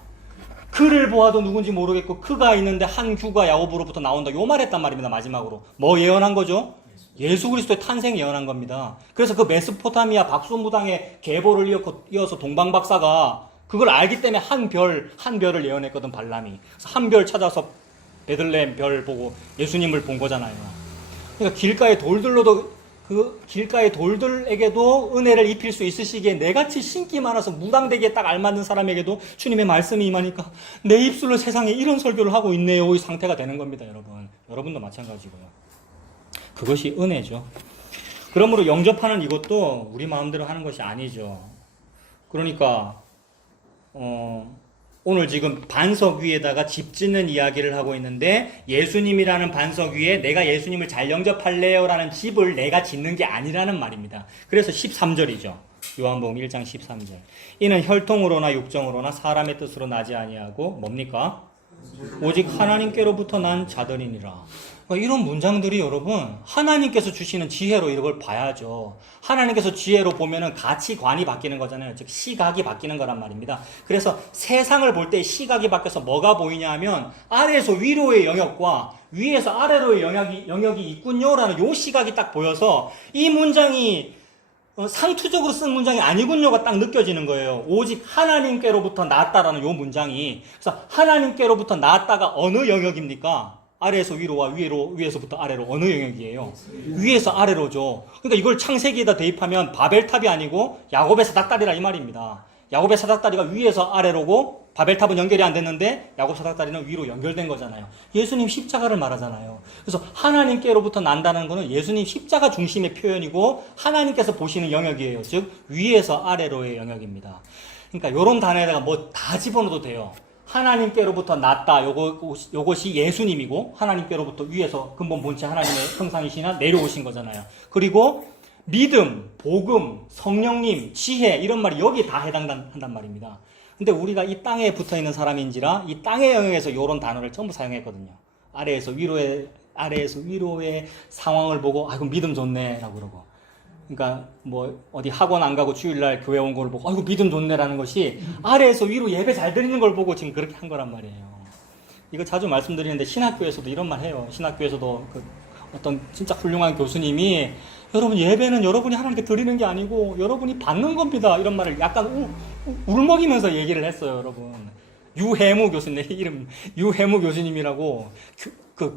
그를 보아도 누군지 모르겠고 그가 있는데 한 규가 야곱으로부터 나온다. 요 말했단 말입니다. 마지막으로. 뭐 예언한 거죠? 예수 그리스도의 탄생 예언한 겁니다. 그래서 그 메소포타미아 박수무당의 계보를 이어서 동방박사가 그걸 알기 때문에 한 별을 예언했거든, 발람이. 한 별 찾아서 베들레헴 별 보고 예수님을 본 거잖아요. 그러니까 길가의 돌들에게도 은혜를 입힐 수 있으시기에 내같이 신기 많아서 무당되기에 딱 알맞는 사람에게도 주님의 말씀이 임하니까 내 입술로 세상에 이런 설교를 하고 있네요. 이 상태가 되는 겁니다, 여러분. 여러분도 마찬가지고요. 그것이 은혜죠. 그러므로 영접하는 이것도 우리 마음대로 하는 것이 아니죠. 그러니까 오늘 지금 반석 위에다가 집 짓는 이야기를 하고 있는데 예수님이라는 반석 위에 내가 예수님을 잘 영접할래요 라는 집을 내가 짓는 게 아니라는 말입니다. 그래서 13절이죠. 요한복음 1장 13절. 이는 혈통으로나 육정으로나 사람의 뜻으로 나지 아니하고 뭡니까? 오직 하나님께로부터 난 자들이니라. 이런 문장들이 여러분 하나님께서 주시는 지혜로 이걸 봐야죠. 하나님께서 지혜로 보면은 가치관이 바뀌는 거잖아요. 즉 시각이 바뀌는 거란 말입니다. 그래서 세상을 볼 때 시각이 바뀌어서 뭐가 보이냐 하면 아래에서 위로의 영역과 위에서 아래로의 영역이 있군요라는 요 시각이 딱 보여서 이 문장이 상투적으로 쓴 문장이 아니군요가 딱 느껴지는 거예요. 오직 하나님께로부터 나았다라는 요 문장이. 그래서 하나님께로부터 나았다가 어느 영역입니까? 아래에서 위로와 위에서부터 아래로 어느 영역이에요? 위에서 아래로죠. 그러니까 이걸 창세기에다 대입하면 바벨탑이 아니고 야곱의 사닥다리라 이 말입니다. 야곱의 사닥다리가 위에서 아래로고 바벨탑은 연결이 안 됐는데 야곱 사닥다리는 위로 연결된 거잖아요. 예수님 십자가를 말하잖아요. 그래서 하나님께로부터 난다는 것은 예수님 십자가 중심의 표현이고 하나님께서 보시는 영역이에요. 즉 위에서 아래로의 영역입니다. 그러니까 이런 단어에다가 뭐 다 집어넣어도 돼요. 하나님께로부터 났다. 요것이 예수님이고 하나님께로부터 위에서 근본 본체 하나님의 형상이시나 내려오신 거잖아요. 그리고 믿음, 복음, 성령님, 지혜 이런 말이 여기에 다 해당한단 말입니다. 근데 우리가 이 땅에 붙어 있는 사람인지라 이 땅의 영역에서 이런 단어를 전부 사용했거든요. 아래에서 위로의 상황을 보고 아이고 믿음 좋네라고 그러고. 그러니까 뭐 어디 학원 안 가고 주일날 교회 온 걸 보고 아이고 믿음 좋네라는 것이 아래에서 위로 예배 잘 드리는 걸 보고 지금 그렇게 한 거란 말이에요. 이거 자주 말씀드리는데 신학교에서도 이런 말 해요. 신학교에서도 어떤 진짜 훌륭한 교수님이 여러분 예배는 여러분이 하나님께 드리는 게 아니고 여러분이 받는 겁니다. 이런 말을 약간 울먹이면서 얘기를 했어요, 여러분. 유해무 교수님, 이름 유해무 교수님이라고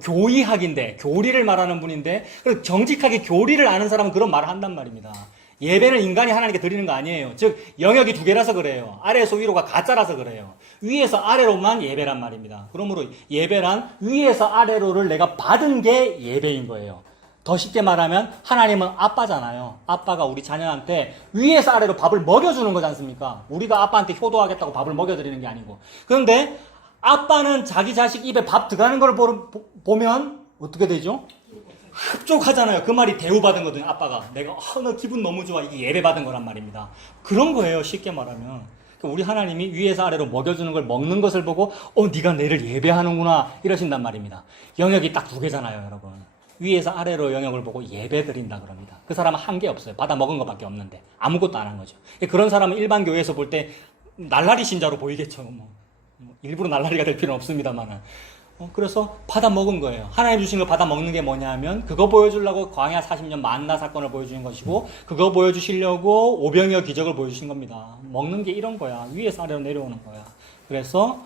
교의학인데 교리를 말하는 분인데 정직하게 교리를 아는 사람은 그런 말을 한단 말입니다. 예배는 인간이 하나님께 드리는 거 아니에요. 즉 영역이 두 개라서 그래요. 아래에서 위로가 가짜라서 그래요. 위에서 아래로만 예배란 말입니다. 그러므로 예배란 위에서 아래로를 내가 받은 게 예배인 거예요. 더 쉽게 말하면 하나님은 아빠잖아요. 아빠가 우리 자녀한테 위에서 아래로 밥을 먹여주는 거지 않습니까? 우리가 아빠한테 효도하겠다고 밥을 먹여드리는 게 아니고. 그런데 아빠는 자기 자식 입에 밥 들어가는 걸 보면 어떻게 되죠? 흡족하잖아요. 그 말이 대우받은 거거든요. 아빠가 내가 너 기분 너무 좋아. 이게 예배받은 거란 말입니다. 그런 거예요. 쉽게 말하면. 우리 하나님이 위에서 아래로 먹여주는 걸 먹는 것을 보고 네가 내를 예배하는구나 이러신단 말입니다. 영역이 딱 두 개잖아요, 여러분. 위에서 아래로 영역을 보고 예배 드린다 그럽니다. 그 사람은 한 게 없어요. 받아 먹은 것밖에 없는데 아무것도 안 한 거죠. 그런 사람은 일반 교회에서 볼 때 날라리 신자로 보이겠죠. 일부러 날라리가 될 필요는 없습니다만은. 그래서 받아 먹은 거예요. 하나님 주신 걸 받아 먹는 게 뭐냐 하면 그거 보여주려고 광야 40년 만나 사건을 보여주는 것이고 그거 보여주시려고 오병이어 기적을 보여주신 겁니다. 먹는 게 이런 거야. 위에서 아래로 내려오는 거야. 그래서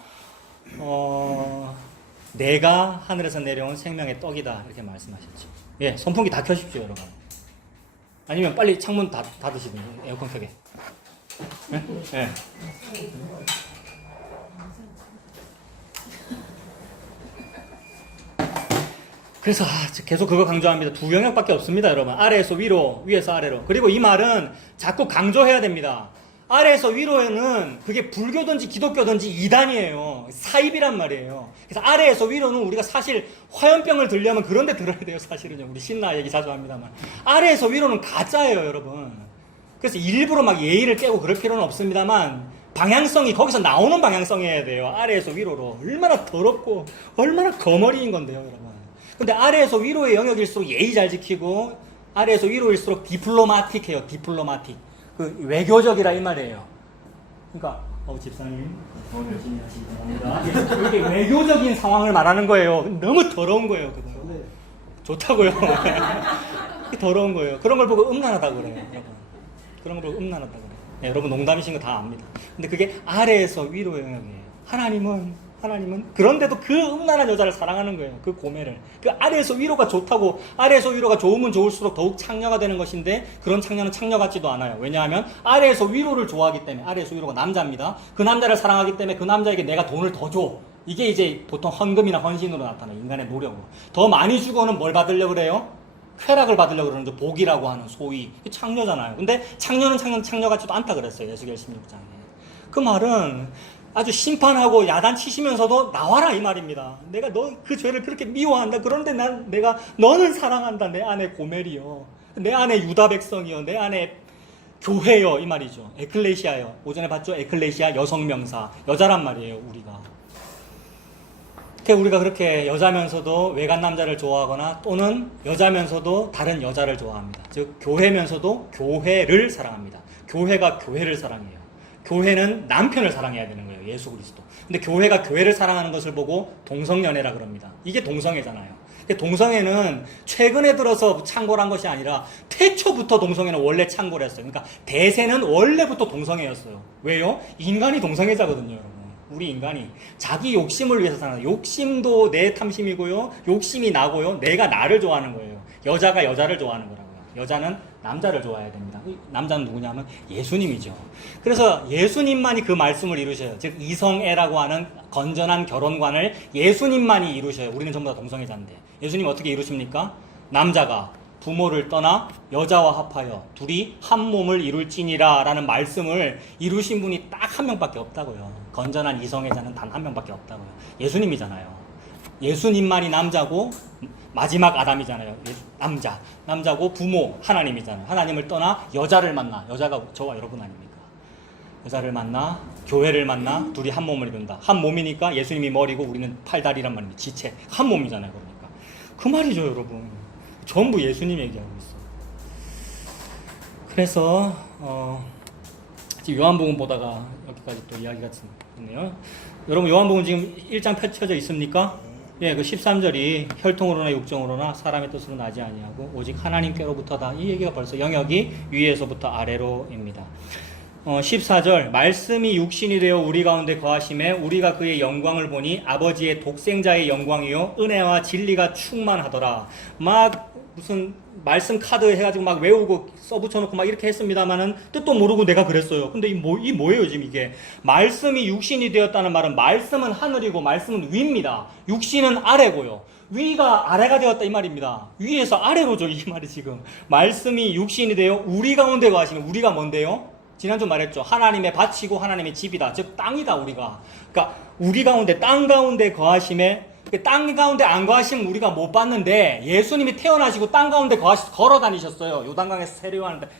내가 하늘에서 내려온 생명의 떡이다 이렇게 말씀하셨죠. 예, 선풍기 다 켜십시오 여러분. 아니면 빨리 창문 닫으시든지 에어컨 켜게. 예? 예. 그래서 계속 그거 강조합니다. 두 영역밖에 없습니다, 여러분. 아래에서 위로, 위에서 아래로. 그리고 이 말은 자꾸 강조해야 됩니다. 아래에서 위로에는 그게 불교든지 기독교든지 이단이에요. 사입이란 말이에요. 그래서 아래에서 위로는 우리가 사실 화염병을 들려면 그런 데 들어야 돼요, 사실은요. 우리 신나 얘기 자주 합니다만. 아래에서 위로는 가짜예요, 여러분. 그래서 일부러 막 예의를 깨고 그럴 필요는 없습니다만 방향성이 거기서 나오는 방향성이어야 돼요. 아래에서 위로로. 얼마나 더럽고 얼마나 거머리인 건데요, 여러분. 근데 아래에서 위로의 영역일수록 예의 잘 지키고 아래에서 위로일수록 디플로마틱해요. 디플로마틱. 그 외교적이라 이 말이에요. 그러니까 집사님 더 열심히 하시기 바랍니다. 이게 외교적인 상황을 말하는 거예요. 너무 더러운 거예요. 그거. 좋다고요. 더러운 거예요. 그런 걸 보고 음란하다 그래요. 여러분. 그런 걸 보고 음란하다 그래요. 네, 여러분 농담이신 거 다 압니다. 근데 그게 아래에서 위로의 영역이에요. 하나님은 그런데도 그 음란한 여자를 사랑하는 거예요. 그 고매를. 그 아래에서 위로가 좋다고, 아래에서 위로가 좋으면 좋을수록 더욱 창녀가 되는 것인데 그런 창녀는 창녀 같지도 않아요. 왜냐하면 아래에서 위로를 좋아하기 때문에, 아래에서 위로가 남자입니다. 그 남자를 사랑하기 때문에 그 남자에게 내가 돈을 더 줘. 이게 이제 보통 헌금이나 헌신으로 나타나요. 인간의 노력으로. 더 많이 주고는 뭘 받으려고 그래요? 쾌락을 받으려고 그러는 거, 복이라고 하는 소위. 창녀잖아요. 근데 창녀는 창녀 같지도 않다 그랬어요. 예수겔 16장에. 그 말은 아주 심판하고 야단 치시면서도 나와라 이 말입니다. 내가 너 그 죄를 그렇게 미워한다. 그런데 너는 사랑한다. 내 안에 고멜이요. 내 안에 유다 백성이요. 내 안에 교회요. 이 말이죠. 에클레시아요. 오전에 봤죠? 에클레시아 여성 명사. 여자란 말이에요. 우리가 그렇게 여자면서도 외간 남자를 좋아하거나 또는 여자면서도 다른 여자를 좋아합니다. 즉 교회면서도 교회를 사랑합니다. 교회가 교회를 사랑해요. 교회는 남편을 사랑해야 되는 거예요. 예수 그리스도. 근데 교회가 교회를 사랑하는 것을 보고 동성연애라 그럽니다. 이게 동성애잖아요. 동성애는 최근에 들어서 창궐 한 것이 아니라 태초부터 동성애는 원래 창궐 했어요. 그러니까 대세는 원래부터 동성애였어요. 왜요? 인간이 동성애자거든요, 여러분. 우리 인간이 자기 욕심을 위해서 사는 거예요. 욕심도 내 탐심이고요. 욕심이 나고요. 내가 나를 좋아하는 거예요. 여자가 여자를 좋아하는 거라고요. 여자는 남자를 좋아해야 됩니다. 남자는 누구냐면 예수님이죠. 그래서 예수님만이 그 말씀을 이루셔요. 즉 이성애라고 하는 건전한 결혼관을 예수님만이 이루셔요. 우리는 전부 다 동성애자인데 예수님 어떻게 이루십니까? 남자가 부모를 떠나 여자와 합하여 둘이 한 몸을 이룰지니라 라는 말씀을 이루신 분이 딱 한 명밖에 없다고요. 건전한 이성애자는 단 한 명밖에 없다고요. 예수님이잖아요. 예수님만이 남자고 마지막 아담이잖아요. 남자고 부모 하나님이잖아요. 하나님을 떠나 여자를 만나. 여자가 저와 여러분 아닙니까? 여자를 만나 교회를 만나 둘이 한 몸을 이룬다. 한 몸이니까 예수님이 머리고 우리는 팔다리란 말입니다. 지체. 한 몸이잖아요. 그러니까 그 말이죠, 여러분. 전부 예수님 얘기하고 있어요. 그래서 지금 요한복음 보다가 여기까지 또 이야기가 있네요. 여러분 요한복음 지금 1장 펼쳐져 있습니까? 예, 그 13절이 혈통으로나 육정으로나 사람의 뜻으로 나지 아니하고 오직 하나님께로부터다. 이 얘기가 벌써 영역이 위에서부터 아래로입니다. 14절 말씀이 육신이 되어 우리 가운데 거하심에 우리가 그의 영광을 보니 아버지의 독생자의 영광이요 은혜와 진리가 충만하더라. 막 무슨 말씀 카드 해가지고 막 외우고 써붙여놓고 막 이렇게 했습니다만은 뜻도 모르고 내가 그랬어요. 근데 이 뭐예요 지금 이게? 말씀이 육신이 되었다는 말은 말씀은 하늘이고 말씀은 위입니다. 육신은 아래고요. 위가 아래가 되었다 이 말입니다. 위에서 아래로죠 이 말이 지금. 말씀이 육신이 되어 우리 가운데 거하시면 우리가 뭔데요? 지난주 말했죠. 하나님의 밭이고 하나님의 집이다. 즉 땅이다 우리가. 그러니까 우리 가운데 땅 가운데 거하심에 땅 가운데 안 거하시면 우리가 못 봤는데 예수님이 태어나시고 땅 가운데 걸어 다니셨어요. 요단강에서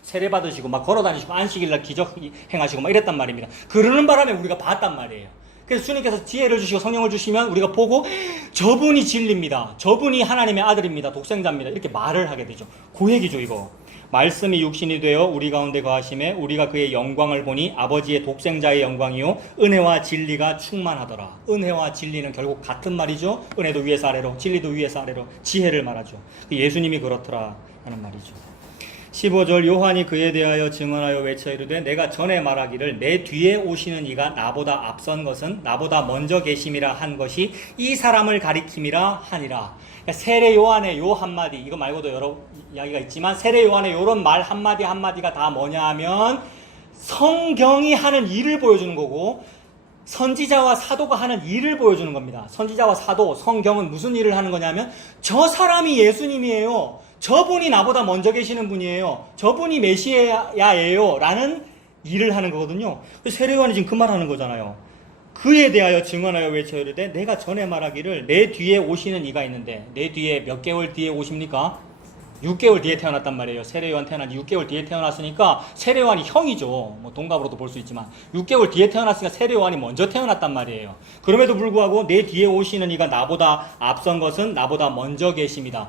세례 받으시고 막 걸어 다니시고 안식일날 기적 행하시고 막 이랬단 말입니다. 그러는 바람에 우리가 봤단 말이에요. 그래서 주님께서 지혜를 주시고 성령을 주시면 우리가 보고 저분이 진리입니다. 저분이 하나님의 아들입니다. 독생자입니다. 이렇게 말을 하게 되죠. 그 얘기죠 이거. 말씀이 육신이 되어 우리 가운데 거하심에 우리가 그의 영광을 보니 아버지의 독생자의 영광이요 은혜와 진리가 충만하더라. 은혜와 진리는 결국 같은 말이죠. 은혜도 위에서 아래로, 진리도 위에서 아래로, 지혜를 말하죠. 예수님이 그렇더라 하는 말이죠. 15절 요한이 그에 대하여 증언하여 외쳐 이르되 내가 전에 말하기를 내 뒤에 오시는 이가 나보다 앞선 것은 나보다 먼저 계심이라 한 것이 이 사람을 가리킴이라 하니라. 그러니까 세례 요한의 요 한마디, 이거 말고도 여러 이야기가 있지만 세례 요한의 요런 말 한마디 한마디가 다 뭐냐 하면 성경이 하는 일을 보여주는 거고 선지자와 사도가 하는 일을 보여주는 겁니다. 선지자와 사도, 성경은 무슨 일을 하는 거냐면 저 사람이 예수님이에요. 저분이 나보다 먼저 계시는 분이에요. 저분이 메시아예요. 라는 일을 하는 거거든요. 세례 요한이 지금 그 말 하는 거잖아요. 그에 대하여 증언하여 외쳐 이르되 내가 전에 말하기를 내 뒤에 오시는 이가 있는데 내 뒤에 몇 개월 뒤에 오십니까? 6개월 뒤에 태어났단 말이에요. 세례 요한 태어난 지 6개월 뒤에 태어났으니까 세례 요한이 형이죠. 뭐 동갑으로도 볼 수 있지만 6개월 뒤에 태어났으니까 세례 요한이 먼저 태어났단 말이에요. 그럼에도 불구하고 내 뒤에 오시는 이가 나보다 앞선 것은 나보다 먼저 계십니다.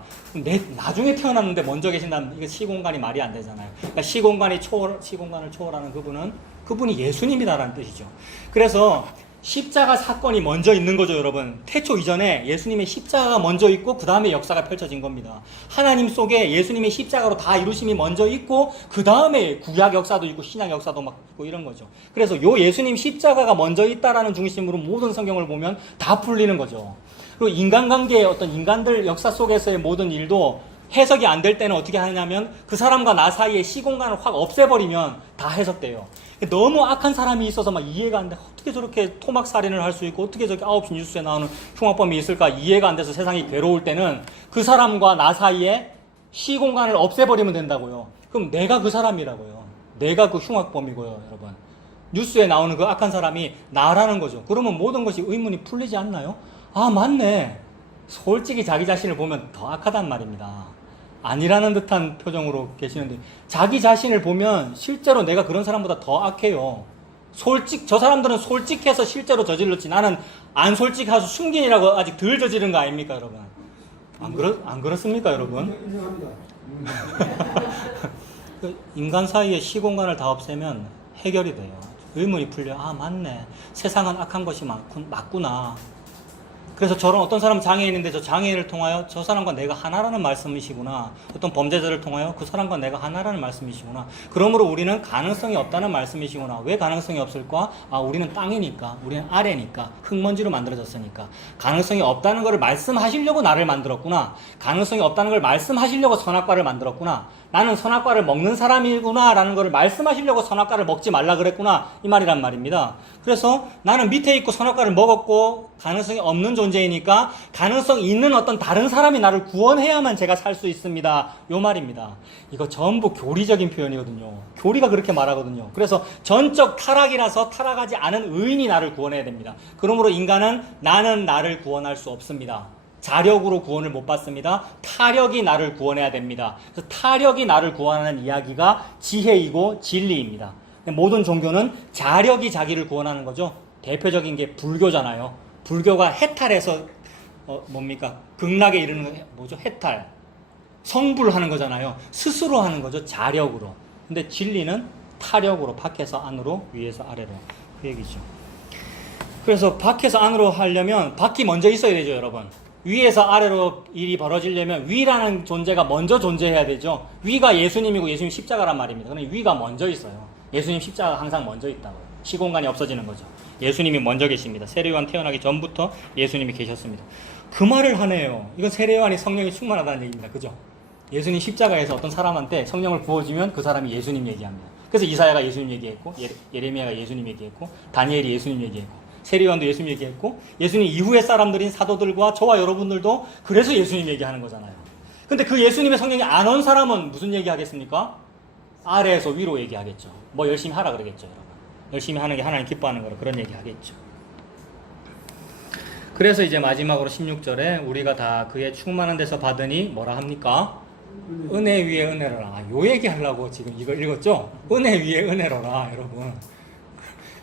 나중에 태어났는데 먼저 계신다면 이게 시공간이 말이 안 되잖아요. 그러니까 시공간을 초월하는 그분이 예수님이다라는 뜻이죠. 그래서 십자가 사건이 먼저 있는 거죠, 여러분. 태초 이전에 예수님의 십자가가 먼저 있고 그 다음에 역사가 펼쳐진 겁니다. 하나님 속에 예수님의 십자가로 다 이루심이 먼저 있고 그 다음에 구약 역사도 있고 신약 역사도 막 있고 이런 거죠. 그래서 요 예수님 십자가가 먼저 있다라는 중심으로 모든 성경을 보면 다 풀리는 거죠. 그리고 인간관계의 어떤 인간들 역사 속에서의 모든 일도 해석이 안 될 때는 어떻게 하냐면 그 사람과 나 사이의 시공간을 확 없애버리면 다 해석돼요. 너무 악한 사람이 있어서 막 이해가 안 돼. 어떻게 저렇게 토막 살인을 할 수 있고 어떻게 저렇게 9시 뉴스에 나오는 흉악범이 있을까 이해가 안 돼서 세상이 괴로울 때는 그 사람과 나 사이에 시공간을 없애버리면 된다고요. 그럼 내가 그 사람이라고요. 내가 그 흉악범이고요, 여러분. 뉴스에 나오는 그 악한 사람이 나라는 거죠. 그러면 모든 것이 의문이 풀리지 않나요? 아, 맞네. 솔직히 자기 자신을 보면 더 악하단 말입니다. 아니라는 듯한 표정으로 계시는데 자기 자신을 보면 실제로 내가 그런 사람보다 더 악해요. 저 사람들은 솔직해서 실제로 저질렀지 나는 안 솔직해서 숨긴이라고 아직 덜 저지른 거 아닙니까, 여러분? 안 그렇습니까, 여러분? 인간 사이의 시공간을 다 없애면 해결이 돼요. 의문이 풀려. 아, 맞네. 세상은 악한 것이 맞구나. 그래서 저런 어떤 사람은 장애인인데 저 장애인을 통하여 저 사람과 내가 하나라는 말씀이시구나. 어떤 범죄자를 통하여 그 사람과 내가 하나라는 말씀이시구나. 그러므로 우리는 가능성이 없다는 말씀이시구나. 왜 가능성이 없을까? 아, 우리는 땅이니까, 우리는 아래니까, 흙먼지로 만들어졌으니까. 가능성이 없다는 것을 말씀하시려고 나를 만들었구나. 가능성이 없다는 걸 말씀하시려고 선악과를 만들었구나. 나는 선악과를 먹는 사람이구나 라는 것을 말씀하시려고 선악과를 먹지 말라 그랬구나, 이 말이란 말입니다. 그래서 나는 밑에 있고 선악과를 먹었고 가능성이 없는 존재이니까 가능성이 있는 어떤 다른 사람이 나를 구원해야만 제가 살 수 있습니다, 요 말입니다. 이거 전부 교리적인 표현이거든요. 교리가 그렇게 말하거든요. 그래서 전적 타락이라서 타락하지 않은 의인이 나를 구원해야 됩니다. 그러므로 인간은 나는 나를 구원할 수 없습니다. 자력으로 구원을 못 받습니다. 타력이 나를 구원해야 됩니다. 그래서 타력이 나를 구원하는 이야기가 지혜이고 진리입니다. 모든 종교는 자력이 자기를 구원하는 거죠. 대표적인 게 불교잖아요. 불교가 해탈해서 극락에 이르는 거 뭐죠? 해탈. 성불하는 거잖아요. 스스로 하는 거죠. 자력으로. 근데 진리는 타력으로, 밖에서 안으로, 위에서 아래로. 그 얘기죠. 그래서 밖에서 안으로 하려면 밖이 먼저 있어야 되죠, 여러분. 위에서 아래로 일이 벌어지려면 위라는 존재가 먼저 존재해야 되죠. 위가 예수님이고 예수님 십자가란 말입니다. 그러니 위가 먼저 있어요. 예수님 십자가가 항상 먼저 있다고요. 시공간이 없어지는 거죠. 예수님이 먼저 계십니다. 세례요한 태어나기 전부터 예수님이 계셨습니다. 그 말을 하네요. 이건 세례요한이 성령이 충만하다는 얘기입니다. 그죠? 예수님 십자가에서 어떤 사람한테 성령을 부어주면 그 사람이 예수님 얘기합니다. 그래서 이사야가 예수님 얘기했고 예레미야가 예수님 얘기했고 다니엘이 예수님 얘기했고 세례요한도 예수님 얘기했고 예수님 이후의 사람들인 사도들과 저와 여러분들도 그래서 예수님 얘기하는 거잖아요. 근데 그 예수님의 성령이 안 온 사람은 무슨 얘기하겠습니까? 아래에서 위로 얘기하겠죠. 뭐 열심히 하라 그러겠죠, 여러분. 열심히 하는 게 하나님 기뻐하는 거라 그런 얘기하겠죠. 그래서 이제 마지막으로 16절에 우리가 다 그의 충만한 데서 받으니 뭐라 합니까? 은혜 위에 은혜로라. 요 얘기하려고 지금 이걸 읽었죠? 은혜 위에 은혜로라, 여러분.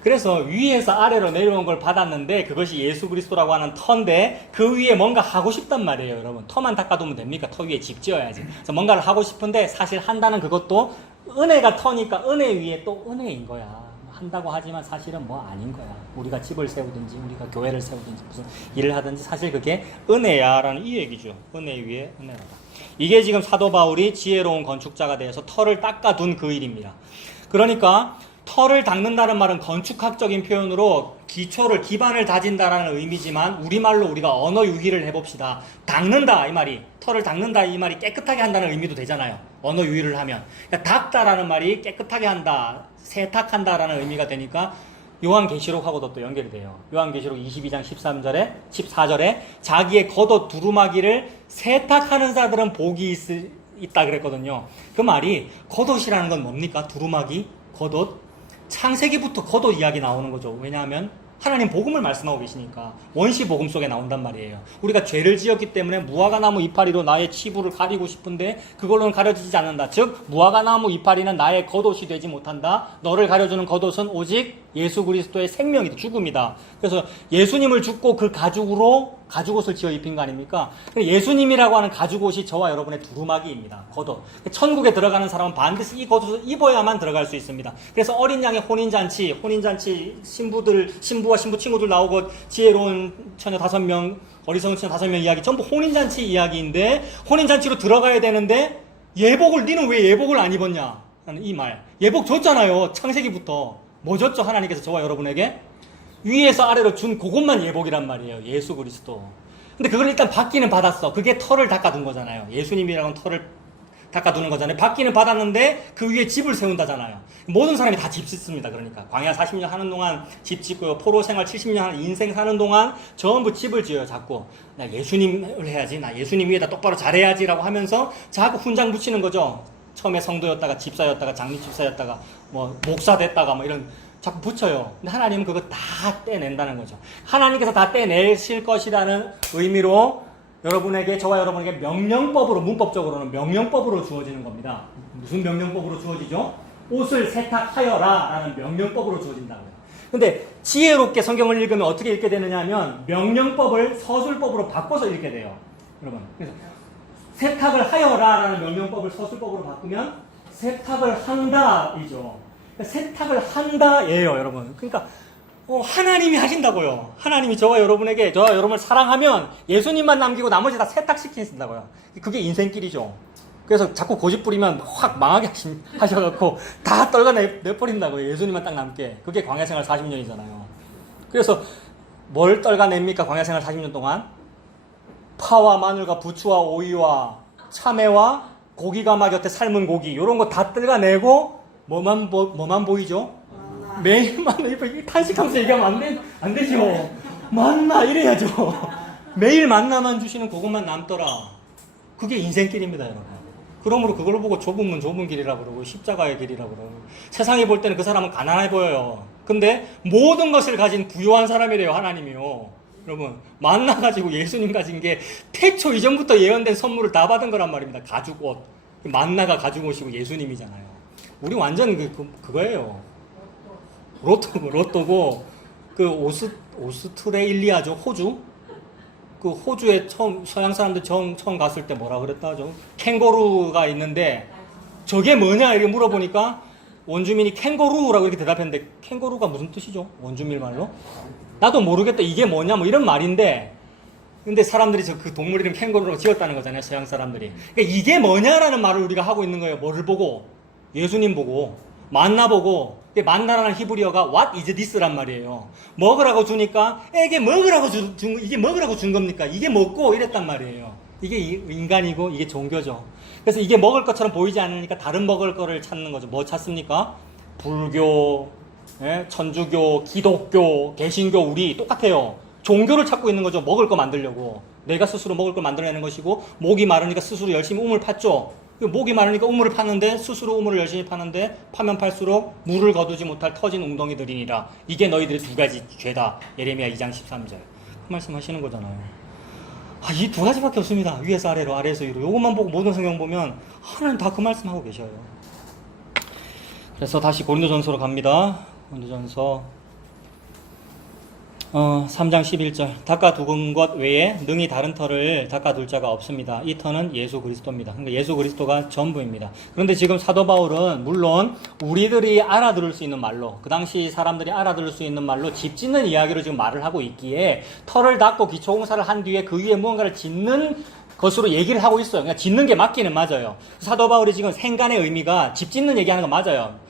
그래서 위에서 아래로 내려온 걸 받았는데 그것이 예수 그리스도라고 하는 터인데 그 위에 뭔가 하고 싶단 말이에요, 여러분. 터만 닦아두면 됩니까? 터 위에 집 지어야지. 그래서 뭔가를 하고 싶은데 사실 한다는 그것도 은혜가 터니까 은혜 위에 또 은혜인 거야. 한다고 하지만 사실은 뭐 아닌 거야. 우리가 집을 세우든지 우리가 교회를 세우든지 무슨 일을 하든지 사실 그게 은혜야라는 이 얘기죠. 은혜 위에 은혜라다. 이게 지금 사도 바울이 지혜로운 건축자가 되어서 터를 닦아둔 그 일입니다. 그러니까 터를 닦는다는 말은 건축학적인 표현으로 기반을 다진다라는 의미지만 우리말로 우리가 언어 유희를 해봅시다. 닦는다 이 말이, 터를 닦는다 이 말이 깨끗하게 한다는 의미도 되잖아요. 언어 유희를 하면. 그러니까 닦다라는 말이 깨끗하게 한다, 세탁한다라는 의미가 되니까 요한계시록하고도 또 연결이 돼요. 요한계시록 22장 14절에 자기의 겉옷 두루마기를 세탁하는 자들은 복이 있다 그랬거든요. 그 말이 겉옷이라는 건 뭡니까? 두루마기, 겉옷. 창세기부터 겉옷 이야기 나오는 거죠. 왜냐하면 하나님 복음을 말씀하고 계시니까 원시 복음 속에 나온단 말이에요. 우리가 죄를 지었기 때문에 무화과나무 이파리로 나의 치부를 가리고 싶은데 그걸로는 가려지지 않는다. 즉 무화과나무 이파리는 나의 겉옷이 되지 못한다. 너를 가려주는 겉옷은 오직 예수 그리스도의 생명이다. 죽음이다. 그래서 예수님을 죽고 그 가죽옷을 지어 입힌 거 아닙니까? 예수님이라고 하는 가죽옷이 저와 여러분의 두루마기입니다. 겉옷. 천국에 들어가는 사람은 반드시 이 겉옷을 입어야만 들어갈 수 있습니다. 그래서 어린 양의 혼인잔치 신부와 신부 친구들 나오고 지혜로운 처녀 5명, 어리석은 처녀 5명 이야기 전부 혼인잔치 이야기인데 혼인잔치로 들어가야 되는데 니는 왜 예복을 안 입었냐 하는 이 말. 예복 줬잖아요. 창세기부터. 뭐 줬죠? 하나님께서 저와 여러분에게 위에서 아래로 준 그것만 예복이란 말이에요. 예수 그리스도. 근데 그걸 일단 받기는 받았어. 그게 터를 닦아둔 거잖아요. 예수님이라는 터를 닦아두는 거잖아요. 받기는 받았는데 그 위에 집을 세운다잖아요. 모든 사람이 다 집 짓습니다. 그러니까 광야 40년 하는 동안 집 짓고요. 포로 생활 70년 하는 인생 사는 동안 전부 집을 지어요. 자꾸 나 예수님을 해야지, 나 예수님 위에다 똑바로 잘해야지라고 하면서 자꾸 훈장 붙이는 거죠. 처음에 성도였다가 집사였다가 장립집사였다가 뭐 목사 됐다가 뭐 이런 자꾸 붙여요. 근데 하나님은 그거 다 떼낸다는 거죠. 하나님께서 다 떼내실 것이라는 의미로 여러분에게, 저와 여러분에게 명령법으로, 문법적으로는 명령법으로 주어지는 겁니다. 무슨 명령법으로 주어지죠? 옷을 세탁하여라 라는 명령법으로 주어진다고요. 근데 지혜롭게 성경을 읽으면 어떻게 읽게 되느냐 하면 명령법을 서술법으로 바꿔서 읽게 돼요. 여러분. 그래서 세탁을 하여라 라는 명령법을 서술법으로 바꾸면 세탁을 한다이죠. 세탁을 한다예요, 여러분. 그러니까 하나님이 하신다고요. 하나님이 저와 여러분을 사랑하면 예수님만 남기고 나머지 다 세탁시킨다고요. 그게 인생길이죠. 그래서 자꾸 고집 부리면 확 망하게 하셔갖고 다 떨가내버린다고요. 예수님만 딱 남게. 그게 광야생활 40년이잖아요. 그래서 뭘 떨가냅니까? 광야생활 40년 동안? 파와 마늘과 부추와 오이와 참외와 고기가마 곁에 삶은 고기 이런 거 다 떨가내고 뭐만 보이죠? 매일 만나, 탄식하면서 얘기하면 안 되죠. 만나 이래야죠. 매일 만나만 주시는 그것만 남더라. 그게 인생길입니다, 여러분. 그러므로 그걸 보고 좁은 문 좁은 길이라고 그러고 십자가의 길이라고 그러고 세상이 볼 때는 그 사람은 가난해 보여요. 근데 모든 것을 가진 부유한 사람이래요, 하나님이요. 여러분, 만나가지고 예수님 가진 게 태초 이전부터 예언된 선물을 다 받은 거란 말입니다. 가죽옷. 만나가 가죽옷이고 예수님이잖아요. 우리 완전 그거예요. 로또고, 오스트레일리아죠, 호주? 그 호주에 서양 사람들 처음 갔을 때 뭐라 그랬다 하죠? 캥거루가 있는데, 저게 뭐냐? 이렇게 물어보니까, 원주민이 캥거루라고 이렇게 대답했는데, 캥거루가 무슨 뜻이죠? 원주민 말로? 나도 모르겠다. 이게 뭐냐? 뭐 이런 말인데, 근데 사람들이 그 동물 이름 캥거루라고 지었다는 거잖아요, 서양 사람들이. 그러니까 이게 뭐냐라는 말을 우리가 하고 있는 거예요. 뭐를 보고? 예수님 보고, 만나 보고, 만나라는 히브리어가 what is this란 말이에요. 먹으라고 주니까 이게 먹으라고 준 겁니까? 이게 먹고 이랬단 말이에요. 이게 인간이고 이게 종교죠. 그래서 이게 먹을 것처럼 보이지 않으니까 다른 먹을 거를 찾는 거죠. 뭐 찾습니까? 불교, 천주교, 기독교, 개신교 우리 똑같아요. 종교를 찾고 있는 거죠. 먹을 거 만들려고. 내가 스스로 먹을 걸 만들어내는 것이고 목이 마르니까 스스로 열심히 우물 팠죠. 목이 마르니까 우물을 파는데 스스로 우물을 열심히 파는데 파면 팔수록 물을 거두지 못할 터진 웅덩이들이니라. 이게 너희들의 두 가지 죄다. 예레미야 2장 13절. 그 말씀하시는 거잖아요. 이 두 가지밖에 없습니다. 위에서 아래로, 아래에서 위로. 요것만 보고 모든 성경 보면 하나님 다 그 말씀하고 계셔요. 그래서 다시 고린도전서로 갑니다. 고린도전서 3장 11절 닦아두은 것 외에 능히 다른 터를 닦아둘 자가 없습니다. 이 터는 예수 그리스도입니다. 그러니까 예수 그리스도가 전부입니다. 그런데 지금 사도 바울은 물론 우리들이 알아들을 수 있는 말로, 그 당시 사람들이 알아들을 수 있는 말로 집 짓는 이야기로 지금 말을 하고 있기에 터를 닦고 기초공사를 한 뒤에 그 위에 무언가를 짓는 것으로 얘기를 하고 있어요. 그러니까 짓는 게 맞기는 맞아요. 사도 바울이 지금 생간의 의미가 집 짓는 얘기하는 거 맞아요.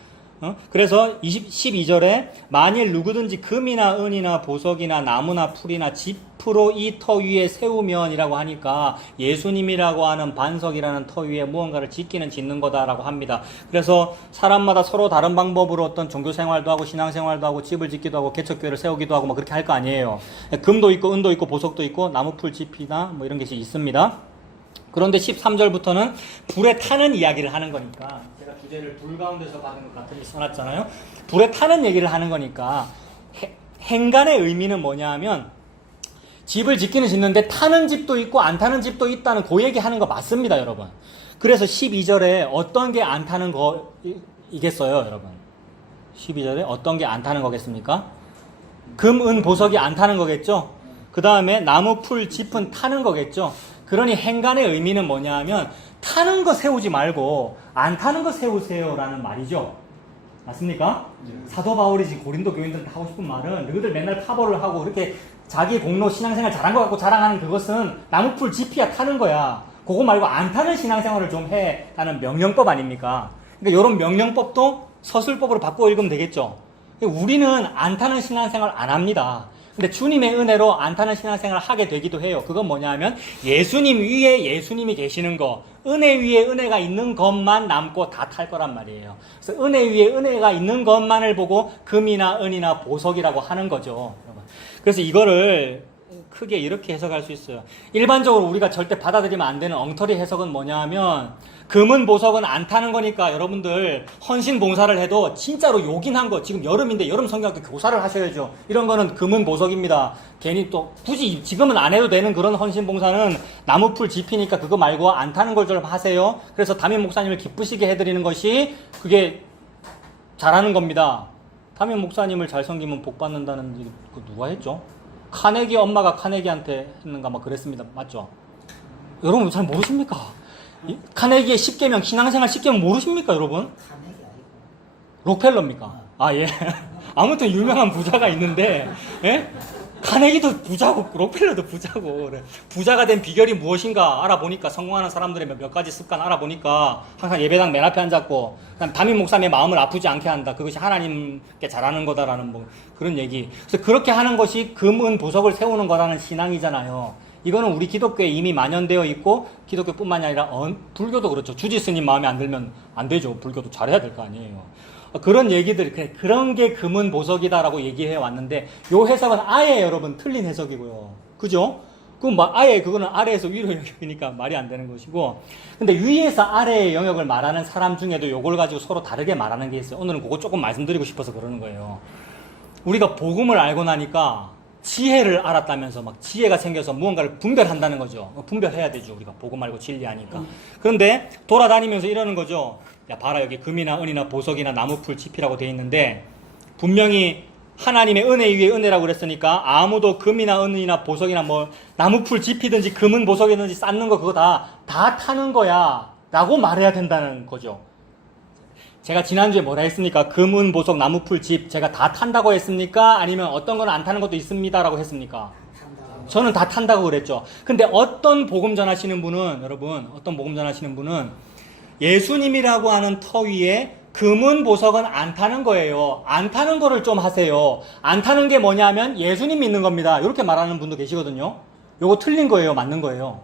그래서 12절에 만일 누구든지 금이나 은이나 보석이나 나무나 풀이나 짚으로 이 터 위에 세우면이라고 하니까 예수님이라고 하는 반석이라는 터 위에 무언가를 짓는 거다라고 합니다. 그래서 사람마다 서로 다른 방법으로 어떤 종교생활도 하고 신앙생활도 하고 집을 짓기도 하고 개척교회를 세우기도 하고 뭐 그렇게 할 거 아니에요. 금도 있고 은도 있고 보석도 있고 나무풀 짚이나 뭐 이런 것이 있습니다. 그런데 13절부터는 불에 타는 이야기를 하는 거니까, 제가 주제를 불 가운데서 받은 것 같으니 써놨잖아요. 불에 타는 얘기를 하는 거니까 행간의 의미는 뭐냐 하면 집을 짓기는 짓는데 타는 집도 있고 안 타는 집도 있다는 그 얘기 하는 거 맞습니다, 여러분. 그래서 12절에 어떤 게 안 타는 거이겠어요, 여러분? 12절에 어떤 게 안 타는 거겠습니까? 금, 은, 보석이 안 타는 거겠죠? 그 다음에 나무, 풀, 짚은 타는 거겠죠? 그러니 행간의 의미는 뭐냐 하면 타는 거 세우지 말고 안 타는 거 세우세요라는 말이죠. 맞습니까? 사도 바울이 지금 고린도 교인들한테 하고 싶은 말은 너희들 맨날 파벌을 하고 그렇게 자기 공로 신앙생활 잘한 것 같고 자랑하는 그것은 나무풀 짚이야 타는 거야. 그거 말고 안 타는 신앙생활을 좀 해 라는 명령법 아닙니까? 그러니까 이런 명령법도 서술법으로 바꾸어 읽으면 되겠죠. 우리는 안 타는 신앙생활 안 합니다. 근데 주님의 은혜로 안 타는 신앙생활을 하게 되기도 해요. 그건 뭐냐 하면 예수님 위에 예수님이 계시는 거, 은혜 위에 은혜가 있는 것만 남고 다 탈 거란 말이에요. 그래서 은혜 위에 은혜가 있는 것만을 보고 금이나 은이나 보석이라고 하는 거죠. 그래서 이거를 크게 이렇게 해석할 수 있어요. 일반적으로 우리가 절대 받아들이면 안 되는 엉터리 해석은 뭐냐 하면 금은 보석은 안 타는 거니까 여러분들 헌신 봉사를 해도 진짜로 요긴한 거, 지금 여름인데 여름 성경학교 교사를 하셔야죠. 이런 거는 금은 보석입니다. 괜히 또 굳이 지금은 안 해도 되는 그런 헌신 봉사는 나무풀 짚이니까 그거 말고 안 타는 걸 좀 하세요. 그래서 담임 목사님을 기쁘시게 해드리는 것이 그게 잘하는 겁니다. 담임 목사님을 잘 섬기면 복 받는다는 얘기 그 누가 했죠? 카네기 엄마가 카네기한테 했는가 막 그랬습니다. 맞죠? 여러분 잘 모르십니까? 카네기의 10계명, 신앙생활 10계명 모르십니까, 여러분? 록펠러입니까? 아, 예. 아무튼 유명한 부자가 있는데, 예? 카네기도 부자고, 록펠러도 부자고, 그래. 부자가 된 비결이 무엇인가 알아보니까, 성공하는 사람들의 몇 가지 습관 알아보니까, 항상 예배당 맨 앞에 앉았고, 담임 목사님의 마음을 아프지 않게 한다. 그것이 하나님께 잘하는 거다라는 뭐, 그런 얘기. 그래서 그렇게 하는 것이 금, 은, 보석을 세우는 거라는 신앙이잖아요. 이거는 우리 기독교에 이미 만연되어 있고 기독교뿐만이 아니라 불교도 그렇죠. 주지스님 마음에 안 들면 안 되죠. 불교도 잘해야 될 거 아니에요. 그런 얘기들, 그런 게 금은 보석이다라고 얘기해 왔는데 요 해석은 아예 여러분 틀린 해석이고요. 그죠? 아예 그거는 아래에서 위로 영역이니까 말이 안 되는 것이고, 근데 위에서 아래의 영역을 말하는 사람 중에도 요걸 가지고 서로 다르게 말하는 게 있어요. 오늘은 그거 조금 말씀드리고 싶어서 그러는 거예요. 우리가 복음을 알고 나니까 지혜를 알았다면서 막 지혜가 생겨서 무언가를 분별한다는 거죠. 분별해야 되죠. 우리가 보고 말고 진리하니까. 그런데 돌아다니면서 이러는 거죠. 야, 봐라, 여기 금이나 은이나 보석이나 나무풀 짚이라고 돼 있는데 분명히 하나님의 은혜 위에 은혜라고 그랬으니까 아무도 금이나 은이나 보석이나 뭐 나무풀 짚이든지 금은 보석이든지 쌓는 거 그거 다 타는 거야 라고 말해야 된다는 거죠. 제가 지난주에 뭐라 했습니까? 금은, 보석, 나무풀, 집 제가 다 탄다고 했습니까? 아니면 어떤 건 안 타는 것도 있습니다 라고 했습니까? 저는 다 탄다고 그랬죠. 근데 어떤 복음 전하시는 분은, 여러분, 어떤 복음 전하시는 분은 예수님이라고 하는 터 위에 금은, 보석은 안 타는 거예요. 안 타는 거를 좀 하세요. 안 타는 게 뭐냐면 예수님 믿는 겁니다. 이렇게 말하는 분도 계시거든요. 요거 틀린 거예요? 맞는 거예요?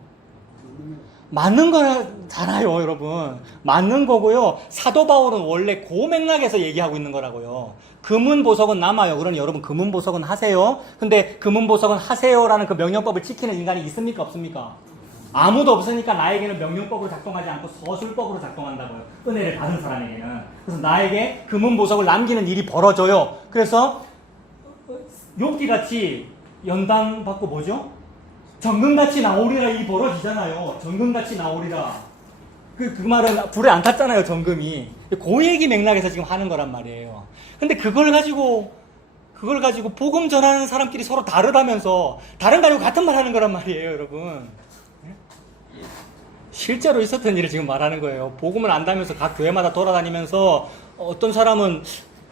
맞는 거잖아요, 여러분. 맞는 거고요. 사도 바울은 원래 그 맥락에서 얘기하고 있는 거라고요. 금은 보석은 남아요. 그러니 여러분 금은 보석은 하세요. 근데 금은 보석은 하세요라는 그 명령법을 지키는 인간이 있습니까, 없습니까? 아무도 없으니까 나에게는 명령법으로 작동하지 않고 서술법으로 작동한다고요. 은혜를 받은 사람에게는. 그래서 나에게 금은 보석을 남기는 일이 벌어져요. 그래서 욥기같이 연단 받고 뭐죠? 정금같이 나오리라 일이 벌어지잖아요. 정금같이 나오리라. 그 말은 불에 안 탔잖아요, 정금이. 그 얘기 맥락에서 지금 하는 거란 말이에요. 근데 그걸 가지고 그걸 가지고 복음 전하는 사람끼리 서로 다르다면서 다른 거 아니고 같은 말 하는 거란 말이에요, 여러분. 실제로 있었던 일을 지금 말하는 거예요. 복음을 안다면서 각 교회마다 돌아다니면서 어떤 사람은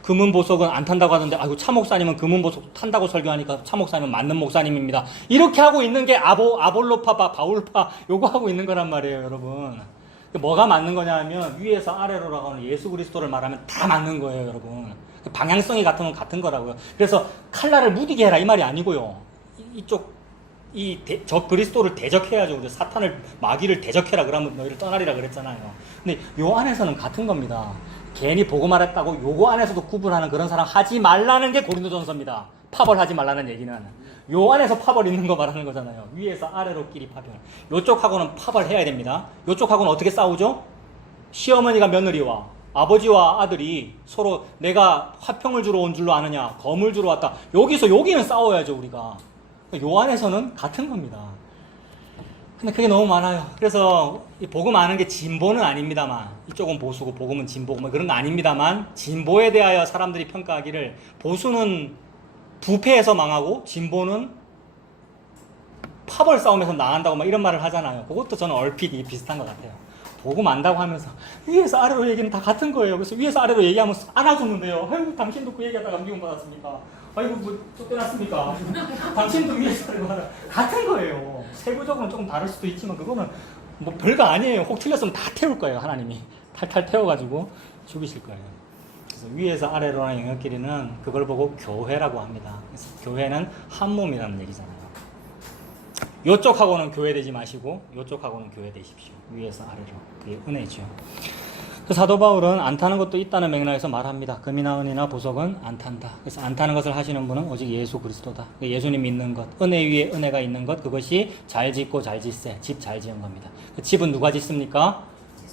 금은 보석은 안 탄다고 하던데, 아이고, 차 목사님은 금은 보석 탄다고 설교하니까 차 목사님은 맞는 목사님입니다. 이렇게 하고 있는 게 아볼로파, 바울파, 요거 하고 있는 거란 말이에요, 여러분. 뭐가 맞는 거냐 하면, 위에서 아래로라고 하는 예수 그리스도를 말하면 다 맞는 거예요, 여러분. 방향성이 같으면 같은 거라고요. 그래서 칼날을 무디게 해라, 이 말이 아니고요. 저 그리스도를 대적해야죠. 그래서 사탄을, 마귀를 대적해라, 그러면 너희를 떠나리라 그랬잖아요. 근데 요 안에서는 같은 겁니다. 괜히 보고 말했다고 요거 안에서도 구분하는 그런 사람 하지 말라는 게 고린도전서입니다. 파벌하지 말라는 얘기는 요 안에서 파벌 있는 거 말하는 거잖아요. 위에서 아래로끼리 파벌. 요쪽하고는 파벌해야 됩니다. 요쪽하고는 어떻게 싸우죠? 시어머니가 며느리와 아버지와 아들이 서로 내가 화평을 주러 온 줄로 아느냐, 검을 주러 왔다. 여기는 싸워야죠, 우리가. 요 안에서는 같은 겁니다. 근데 그게 너무 많아요. 그래서 복음 아는 게 진보는 아닙니다만, 이쪽은 보수고 복음은 진보고 뭐 그런 거 아닙니다만, 진보에 대하여 사람들이 평가하기를 보수는 부패해서 망하고 진보는 파벌 싸움에서 나간다고 막 이런 말을 하잖아요. 그것도 저는 얼핏 비슷한 것 같아요. 복음 안다고 하면서 위에서 아래로 얘기는 다 같은 거예요. 그래서 위에서 아래로 얘기하면 안아줬는데요. 아이고, 당신도 그 얘기하다가 미움 받았습니까? 아이고, 뭐 쫓겨났습니까? 당신도 위에서 아래로 하라. 같은 거예요. 세부적으로는 조금 다를 수도 있지만 그거는 뭐 별거 아니에요. 혹 틀렸으면 다 태울 거예요. 하나님이 탈탈 태워가지고 죽이실 거예요. 그래서 위에서 아래로 하는 영역끼리는 그걸 보고 교회라고 합니다. 그래서 교회는 한 몸이라는 얘기잖아요. 요쪽하고는 교회 되지 마시고 요쪽하고는 교회 되십시오. 위에서 아래로. 그게 은혜죠. 그 사도 바울은 안 타는 것도 있다는 맥락에서 말합니다. 금이나 은이나 보석은 안 탄다. 그래서 안 타는 것을 하시는 분은 오직 예수 그리스도다. 예수님 믿는 것, 은혜 위에 은혜가 있는 것, 그것이 잘 짓고 잘 짓세, 집 잘 지은 겁니다. 그 집은 누가 짓습니까?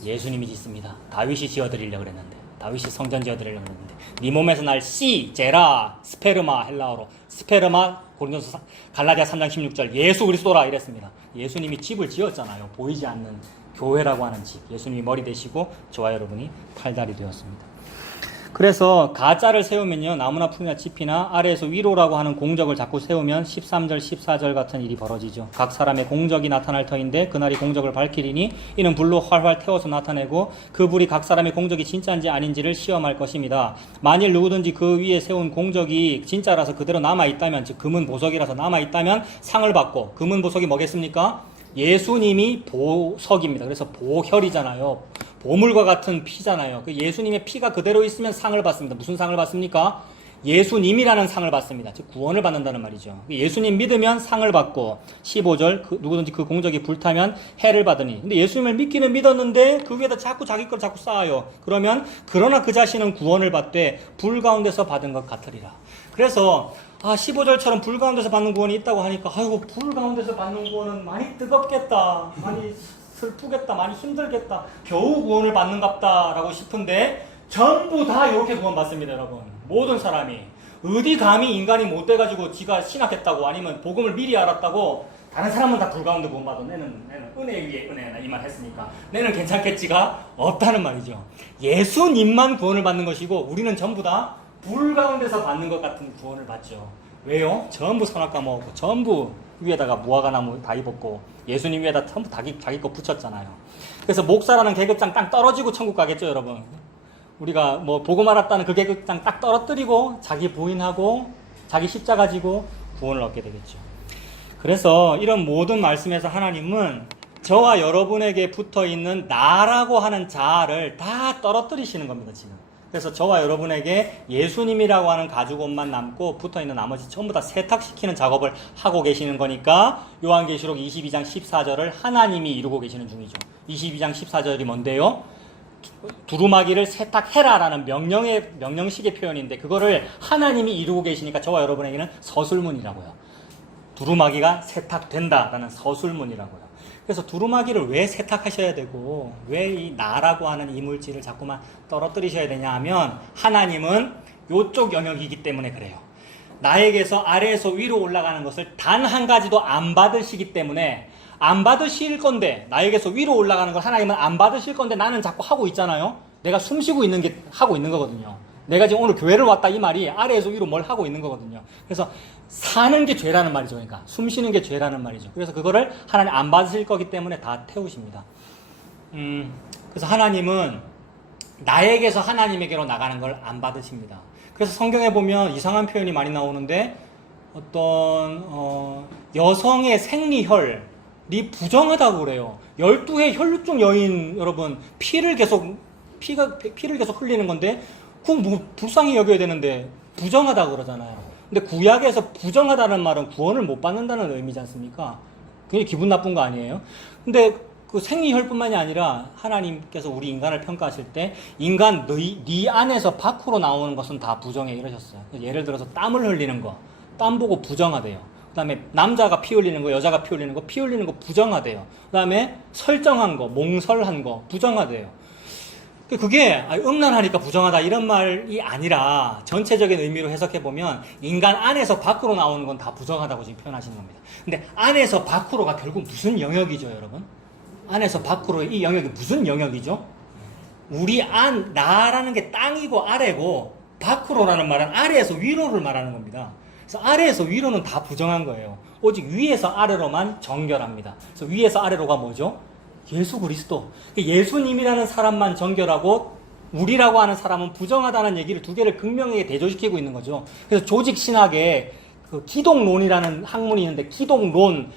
예수님이 짓습니다. 다윗이 지어드리려고 그랬는데, 다윗이 성전 지어드리려고 그랬는데, 네 몸에서 날 씨, 제라, 스페르마, 헬라어로 스페르마, 고린도서 갈라디아 3장 16절 예수 그리스도라 이랬습니다. 예수님이 집을 지었잖아요. 보이지 않는 교회라고 하는 집. 예수님이 머리 되시고 저와 여러분이 팔다리 되었습니다. 그래서 가짜를 세우면요, 나무나 풀이나 짚이나 아래에서 위로라고 하는 공적을 자꾸 세우면 13절 14절 같은 일이 벌어지죠. 각 사람의 공적이 나타날 터인데 그날이 공적을 밝히리니 이는 불로 활활 태워서 나타내고 그 불이 각 사람의 공적이 진짜인지 아닌지를 시험할 것입니다. 만일 누구든지 그 위에 세운 공적이 진짜라서 그대로 남아있다면, 즉 금은 보석이라서 남아있다면 상을 받고, 금은 보석이 뭐겠습니까? 예수님이 보석입니다. 그래서 보혈이잖아요. 보물과 같은 피잖아요. 그 예수님의 피가 그대로 있으면 상을 받습니다. 무슨 상을 받습니까? 예수님이라는 상을 받습니다. 즉 구원을 받는다는 말이죠. 예수님 믿으면 상을 받고, 15절 누구든지 그 공적이 불타면 해를 받으니. 근데 예수님을 믿기는 믿었는데 그 위에다 자꾸 자기 걸 자꾸 쌓아요. 그러면 그러나 그 자신은 구원을 받되 불 가운데서 받은 것 같으리라. 그래서 15절처럼 불 가운데서 받는 구원이 있다고 하니까 아이고, 불 가운데서 받는 구원은 많이 뜨겁겠다, 많이 슬프겠다, 많이 힘들겠다, 겨우 구원을 받는갑다 라고 싶은데 전부 다 이렇게 구원받습니다. 여러분, 모든 사람이. 어디 감히 인간이 못돼가지고 지가 신학했다고 아니면 복음을 미리 알았다고 다른 사람은 다 불 가운데 구원받아. 내는 은혜 위에 은혜나 이 말 했으니까 내는 괜찮겠지가 없다는 말이죠. 예수님만 구원을 받는 것이고 우리는 전부 다 불 가운데서 받는 것 같은 구원을 받죠. 왜요? 전부 선악과 먹었고 전부 위에다가 무화과나무 다 입었고 예수님 위에다 전부 자기 거 붙였잖아요. 그래서 목사라는 계급장 딱 떨어지고 천국 가겠죠, 여러분. 우리가 뭐 복음 알았다는 그 계급장 딱 떨어뜨리고 자기 부인하고 자기 십자가 지고 구원을 얻게 되겠죠. 그래서 이런 모든 말씀에서 하나님은 저와 여러분에게 붙어있는 나라고 하는 자아를 다 떨어뜨리시는 겁니다, 지금. 그래서 저와 여러분에게 예수님이라고 하는 가죽옷만 남고 붙어있는 나머지 전부 다 세탁시키는 작업을 하고 계시는 거니까 요한계시록 22장 14절을 하나님이 이루고 계시는 중이죠. 22장 14절이 뭔데요? 두루마기를 세탁해라라는 명령식의 표현인데 그거를 하나님이 이루고 계시니까 저와 여러분에게는 서술문이라고요. 두루마기가 세탁된다라는 서술문이라고요. 그래서 두루마기를 왜 세탁하셔야 되고 왜 이 나라고 하는 이물질을 자꾸만 떨어뜨리셔야 되냐 하면 하나님은 요쪽 영역이기 때문에 그래요. 나에게서 아래에서 위로 올라가는 것을 단 한 가지도 안 받으시기 때문에 안 받으실 건데 나에게서 위로 올라가는 걸 하나님은 안 받으실 건데 나는 자꾸 하고 있잖아요. 내가 숨쉬고 있는 게 하고 있는 거거든요. 내가 지금 오늘 교회를 왔다 이 말이 아래에서 위로 뭘 하고 있는 거거든요. 그래서 사는 게 죄라는 말이죠. 그러니까 숨 쉬는 게 죄라는 말이죠. 그래서 그거를 하나님 안 받으실 거기 때문에 다 태우십니다. 그래서 하나님은 나에게서 하나님에게로 나가는 걸 안 받으십니다. 그래서 성경에 보면 이상한 표현이 많이 나오는데 어떤 여성의 생리혈이 부정하다고 그래요. 12회 혈육중 여인 여러분 피를 계속 흘리는 건데 그건 뭐 불쌍히 여겨야 되는데 부정하다고 그러잖아요. 근데 구약에서 부정하다는 말은 구원을 못 받는다는 의미지 않습니까? 굉장히 기분 나쁜 거 아니에요? 근데 그 생리혈뿐만이 아니라 하나님께서 우리 인간을 평가하실 때 인간 네 안에서 밖으로 나오는 것은 다 부정해 이러셨어요. 예를 들어서 땀을 흘리는 거, 땀 보고 부정하대요. 그 다음에 남자가 피 흘리는 거, 여자가 피 흘리는 거, 피 흘리는 거 부정하대요. 그 다음에 설정한 거, 몽설한 거 부정하대요. 그게 음란하니까 부정하다 이런 말이 아니라 전체적인 의미로 해석해보면 인간 안에서 밖으로 나오는 건 다 부정하다고 지금 표현하시는 겁니다. 근데 안에서 밖으로가 결국 무슨 영역이죠, 여러분? 안에서 밖으로 이 영역이 무슨 영역이죠? 나라는 게 땅이고 아래고 밖으로라는 말은 아래에서 위로를 말하는 겁니다. 그래서 아래에서 위로는 다 부정한 거예요. 오직 위에서 아래로만 정결합니다. 그래서 위에서 아래로가 뭐죠? 예수 그리스도. 예수님이라는 사람만 정결하고 우리라고 하는 사람은 부정하다는 얘기를 두 개를 극명하게 대조시키고 있는 거죠. 그래서 조직 신학에 그 기독론이라는 학문이 있는데 기독론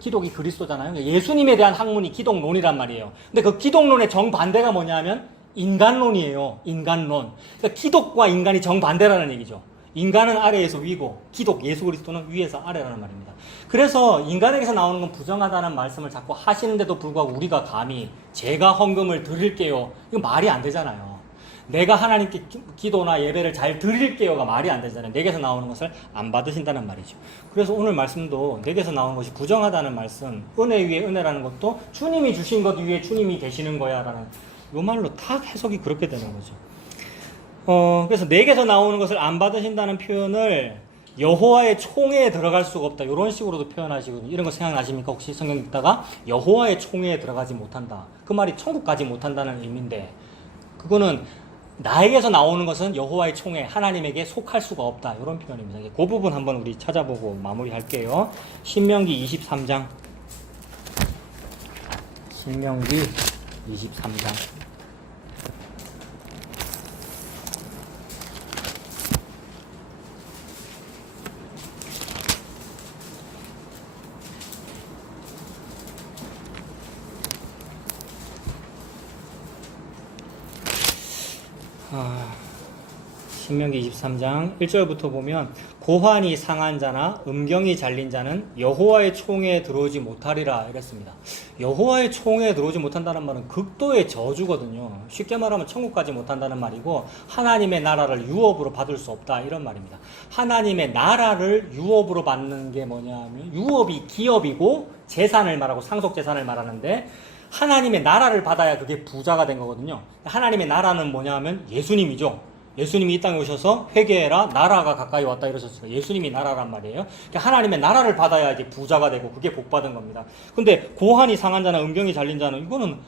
기독이 그리스도잖아요. 예수님에 대한 학문이 기독론이란 말이에요. 근데 그 기독론의 정반대가 뭐냐면 인간론이에요. 인간론. 그러니까 기독과 인간이 정반대라는 얘기죠. 인간은 아래에서 위고 기독 예수 그리스도는 위에서 아래라는 말입니다. 그래서 인간에게서 나오는 건 부정하다는 말씀을 자꾸 하시는데도 불구하고 우리가 감히 제가 헌금을 드릴게요. 이거 말이 안 되잖아요. 내가 하나님께 기도나 예배를 잘 드릴게요가 말이 안 되잖아요. 내게서 나오는 것을 안 받으신다는 말이죠. 그래서 오늘 말씀도 내게서 나오는 것이 부정하다는 말씀, 은혜 위에 은혜라는 것도 주님이 주신 것 위에 주님이 되시는 거야 라는 요 말로 탁 해석이 그렇게 되는 거죠. 그래서 내게서 나오는 것을 안 받으신다는 표현을 여호와의 총회에 들어갈 수가 없다. 이런 식으로도 표현하시거든요. 이런 거 생각나십니까? 혹시 성경 읽다가 여호와의 총회에 들어가지 못한다. 그 말이 천국 가지 못한다는 의미인데 그거는 나에게서 나오는 것은 여호와의 총회, 하나님에게 속할 수가 없다. 이런 표현입니다. 그 부분 한번 우리 찾아보고 마무리할게요. 신명기 23장. 신명기 23장. 신명기 23장 1절부터 보면 고환이 상한 자나 음경이 잘린 자는 여호와의 총회에 들어오지 못하리라 이랬습니다. 여호와의 총회에 들어오지 못한다는 말은 극도의 저주거든요. 쉽게 말하면 천국 가지 못한다는 말이고 하나님의 나라를 유업으로 받을 수 없다 이런 말입니다. 하나님의 나라를 유업으로 받는 게 뭐냐면 유업이 기업이고 재산을 말하고 상속재산을 말하는데 하나님의 나라를 받아야 그게 부자가 된 거거든요. 하나님의 나라는 뭐냐면 예수님이죠. 예수님이 이 땅에 오셔서 회개해라 나라가 가까이 왔다 이러셨어요. 예수님이 나라란 말이에요. 하나님의 나라를 받아야 이제 부자가 되고 그게 복 받은 겁니다. 근데 고환이 상한 자나 음경이 잘린 자는 이거는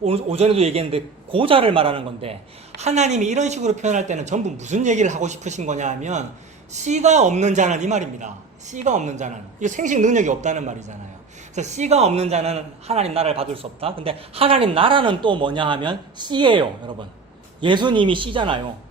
오전에도 얘기했는데 고자를 말하는 건데 하나님이 이런 식으로 표현할 때는 전부 무슨 얘기를 하고 싶으신 거냐 하면 씨가 없는 자는 이 말입니다. 씨가 없는 자는 이거 생식 능력이 없다는 말이잖아요. 그래서 씨가 없는 자는 하나님 나라를 받을 수 없다. 근데 하나님 나라는 또 뭐냐 하면 씨예요, 여러분. 예수님이 씨잖아요.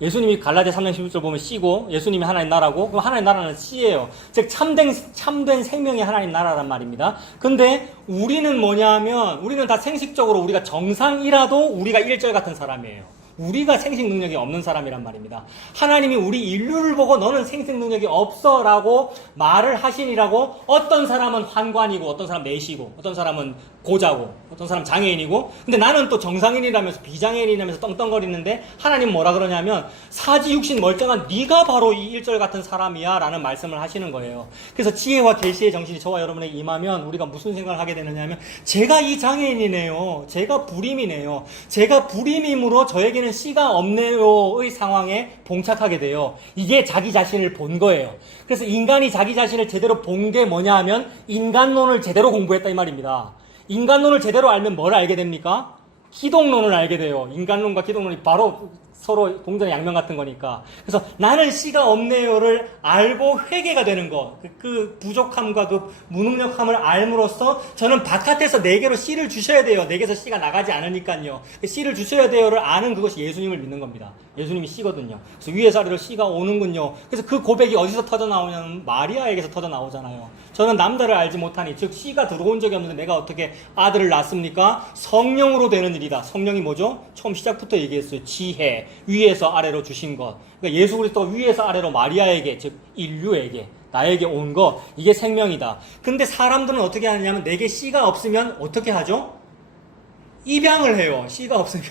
예수님이 갈라디아 3장 11절 보면 씨고 예수님이 하나님 나라고 그럼 하나님 나라는 씨예요. 즉 참된 생명이 하나님 나라란 말입니다. 근데 우리는 뭐냐면 우리는 다 생식적으로 우리가 정상이라도 우리가 일절 같은 사람이에요. 우리가 생식 능력이 없는 사람이란 말입니다. 하나님이 우리 인류를 보고 너는 생식 능력이 없어 라고 말을 하시니라고 어떤 사람은 환관이고 어떤 사람은 내시고 어떤 사람은 고자고 어떤 사람은 장애인이고 근데 나는 또 정상인이라면서 비장애인이라면서 떵떵거리는데 하나님 뭐라 그러냐면 사지육신 멀쩡한 네가 바로 이 일절 같은 사람이야 라는 말씀을 하시는 거예요. 그래서 지혜와 계시의 정신이 저와 여러분에게 임하면 우리가 무슨 생각을 하게 되느냐 하면 제가 이 장애인이네요. 제가 불임이네요. 제가 불임이므로 저에게는 씨가 없네요의 상황에 봉착하게 돼요. 이게 자기 자신을 본 거예요. 그래서 인간이 자기 자신을 제대로 본 게 뭐냐 하면 인간론을 제대로 공부했다 이 말입니다. 인간론을 제대로 알면 뭘 알게 됩니까? 기독론을 알게 돼요. 인간론과 기독론이 바로 서로 동전의 양면 같은 거니까. 그래서 나는 씨가 없네요를 알고 회개가 되는 거. 그 부족함과 그 무능력함을 알므로써 저는 바깥에서 내게로 씨를 주셔야 돼요. 내게서 씨가 나가지 않으니까요. 씨를 주셔야 돼요를 아는 그것이 예수님을 믿는 겁니다. 예수님이 씨거든요. 그래서 위에서 아래로 씨가 오는군요. 그래서 그 고백이 어디서 터져 나오냐면 마리아에게서 터져 나오잖아요. 저는 남자를 알지 못하니, 즉 씨가 들어온 적이 없는데 내가 어떻게 아들을 낳습니까? 성령으로 되는 일이다. 성령이 뭐죠? 처음 시작부터 얘기했어요. 지혜, 위에서 아래로 주신 것. 그러니까 예수 그리스도가 위에서 아래로 마리아에게, 즉 인류에게, 나에게 온 것, 이게 생명이다. 근데 사람들은 어떻게 하느냐면 내게 씨가 없으면 어떻게 하죠? 입양을 해요. 씨가 없으면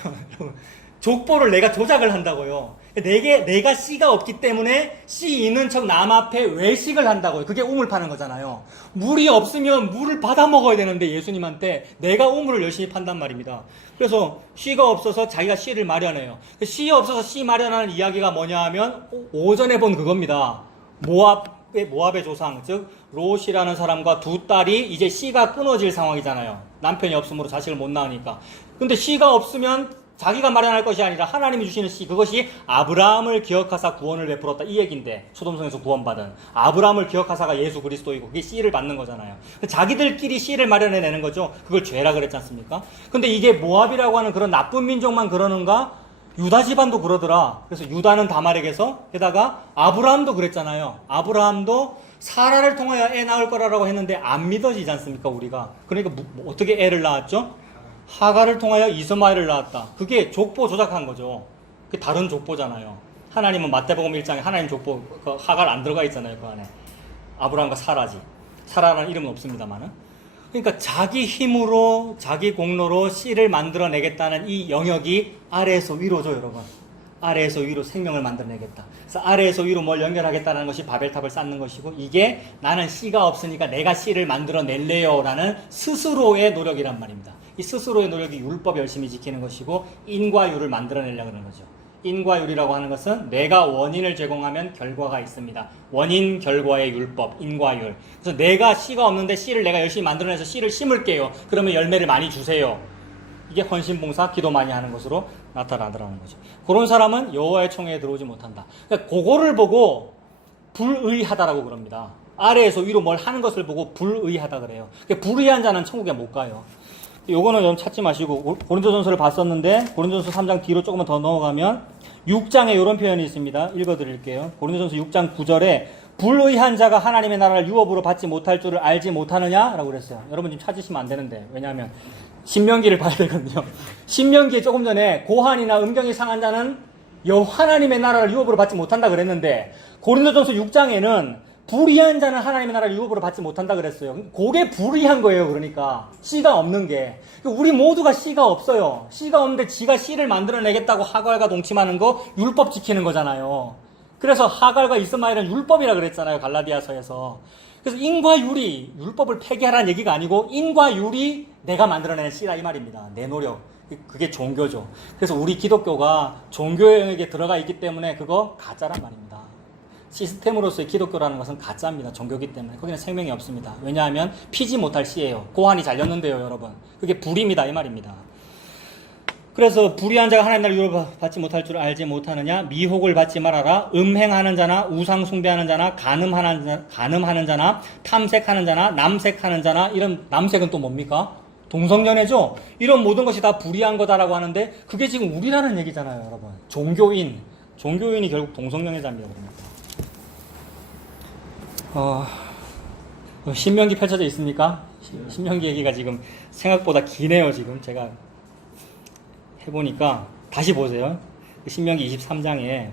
족보를 내가 조작을 한다고요. 내가 씨가 없기 때문에 씨 있는 척 남 앞에 외식을 한다고요. 그게 우물 파는 거잖아요. 물이 없으면 물을 받아 먹어야 되는데 예수님한테 내가 우물을 열심히 판단 말입니다. 그래서 씨가 없어서 자기가 씨를 마련해요. 씨 없어서 씨 마련하는 이야기가 뭐냐 하면 오전에 본 그겁니다. 모압의 조상, 즉 롯이라는 사람과 두 딸이 이제 씨가 끊어질 상황이잖아요. 남편이 없으므로 자식을 못 낳으니까. 근데 씨가 없으면 자기가 마련할 것이 아니라 하나님이 주시는 씨, 그것이 아브라함을 기억하사 구원을 베풀었다, 이 얘기인데, 소돔성에서 구원받은 아브라함을 기억하사가 예수 그리스도이고 그게 씨를 받는 거잖아요. 자기들끼리 씨를 마련해내는 거죠. 그걸 죄라 그랬지 않습니까? 근데 이게 모압이라고 하는 그런 나쁜 민족만 그러는가? 유다 집안도 그러더라. 그래서 유다는 다말에게서, 게다가 아브라함도 그랬잖아요. 아브라함도 사라를 통하여 애 낳을 거라고 했는데 안 믿어지지 않습니까, 우리가? 그러니까 어떻게 애를 낳았죠? 하갈을 통하여 이스마엘을 낳았다. 그게 족보 조작한 거죠. 그게 다른 족보잖아요. 하나님은 마태복음 1장에 하나님 족보, 그 하갈 안 들어가 있잖아요, 그 안에. 아브라함과 사라지. 사라라는 이름은 없습니다만은. 그러니까 자기 힘으로, 자기 공로로 씨를 만들어내겠다는 이 영역이 아래에서 위로죠, 여러분. 아래에서 위로 생명을 만들어내겠다. 그래서 아래에서 위로 뭘 연결하겠다는 것이 바벨탑을 쌓는 것이고, 이게 나는 씨가 없으니까 내가 씨를 만들어낼래요 라는 스스로의 노력이란 말입니다. 이 스스로의 노력이 율법 열심히 지키는 것이고, 인과 율을 만들어내려고 하는 거죠. 인과 율이라고 하는 것은 내가 원인을 제공하면 결과가 있습니다. 원인, 결과의 율법, 인과 율. 그래서 내가 씨가 없는데 씨를 내가 열심히 만들어내서 씨를 심을게요. 그러면 열매를 많이 주세요. 이게 헌신봉사, 기도 많이 하는 것으로 나타나더라는 거죠. 그런 사람은 여호와의 총회에 들어오지 못한다. 그러니까 그거를 보고 불의하다라고 그럽니다. 아래에서 위로 뭘 하는 것을 보고 불의하다 그래요. 그러니까 불의한 자는 천국에 못 가요. 요거는 좀 찾지 마시고, 고린도전서를 봤었는데 고린도전서 3장 뒤로 조금만 더 넘어가면 6장에 이런 표현이 있습니다. 읽어드릴게요. 고린도전서 6장 9절에 불의한 자가 하나님의 나라를 유업으로 받지 못할 줄을 알지 못하느냐라고 그랬어요. 여러분 지금 찾으시면 안 되는데, 왜냐하면 신명기를 봐야 되거든요. 신명기에 조금 전에 고한이나 음경이 상한 자는 하나님의 나라를 유업으로 받지 못한다 그랬는데, 고린도전서 6장에는 불의한 자는 하나님의 나라를 유업으로 받지 못한다 그랬어요. 그게 불의한 거예요. 그러니까 씨가 없는 게. 우리 모두가 씨가 없어요. 씨가 없는데 지가 씨를 만들어내겠다고 하갈과 동침하는 거 율법 지키는 거잖아요. 그래서 하갈과 이스마엘은 율법이라 그랬잖아요. 갈라디아서에서. 그래서 인과 율이 율법을 폐기하라는 얘기가 아니고, 인과 율이 내가 만들어내는 씨라 이 말입니다. 내 노력. 그게 종교죠. 그래서 우리 기독교가 종교 영역에 들어가 있기 때문에 그거 가짜란 말입니다. 시스템으로서의 기독교라는 것은 가짜입니다. 종교기 때문에. 거기는 생명이 없습니다. 왜냐하면 피지 못할 씨예요. 고한이 잘렸는데요, 여러분. 그게 불입니다, 이 말입니다. 그래서 불의한 자가 하나님 나라를 유업을 받지 못할 줄 알지 못하느냐? 미혹을 받지 말아라. 음행하는 자나 우상 숭배하는 자나 간음하는 자나 탐색하는 자나 남색하는 자나, 이런 남색은 또 뭡니까? 동성연애죠. 이런 모든 것이 다 불의한 거다라고 하는데, 그게 지금 우리라는 얘기잖아요, 여러분. 종교인이 결국 동성연애자입니다. 그러니까. 신명기 펼쳐져 있습니까? 신명기 얘기가 지금 생각보다 기네요. 지금 제가 해보니까 다시 보세요. 신명기 23장에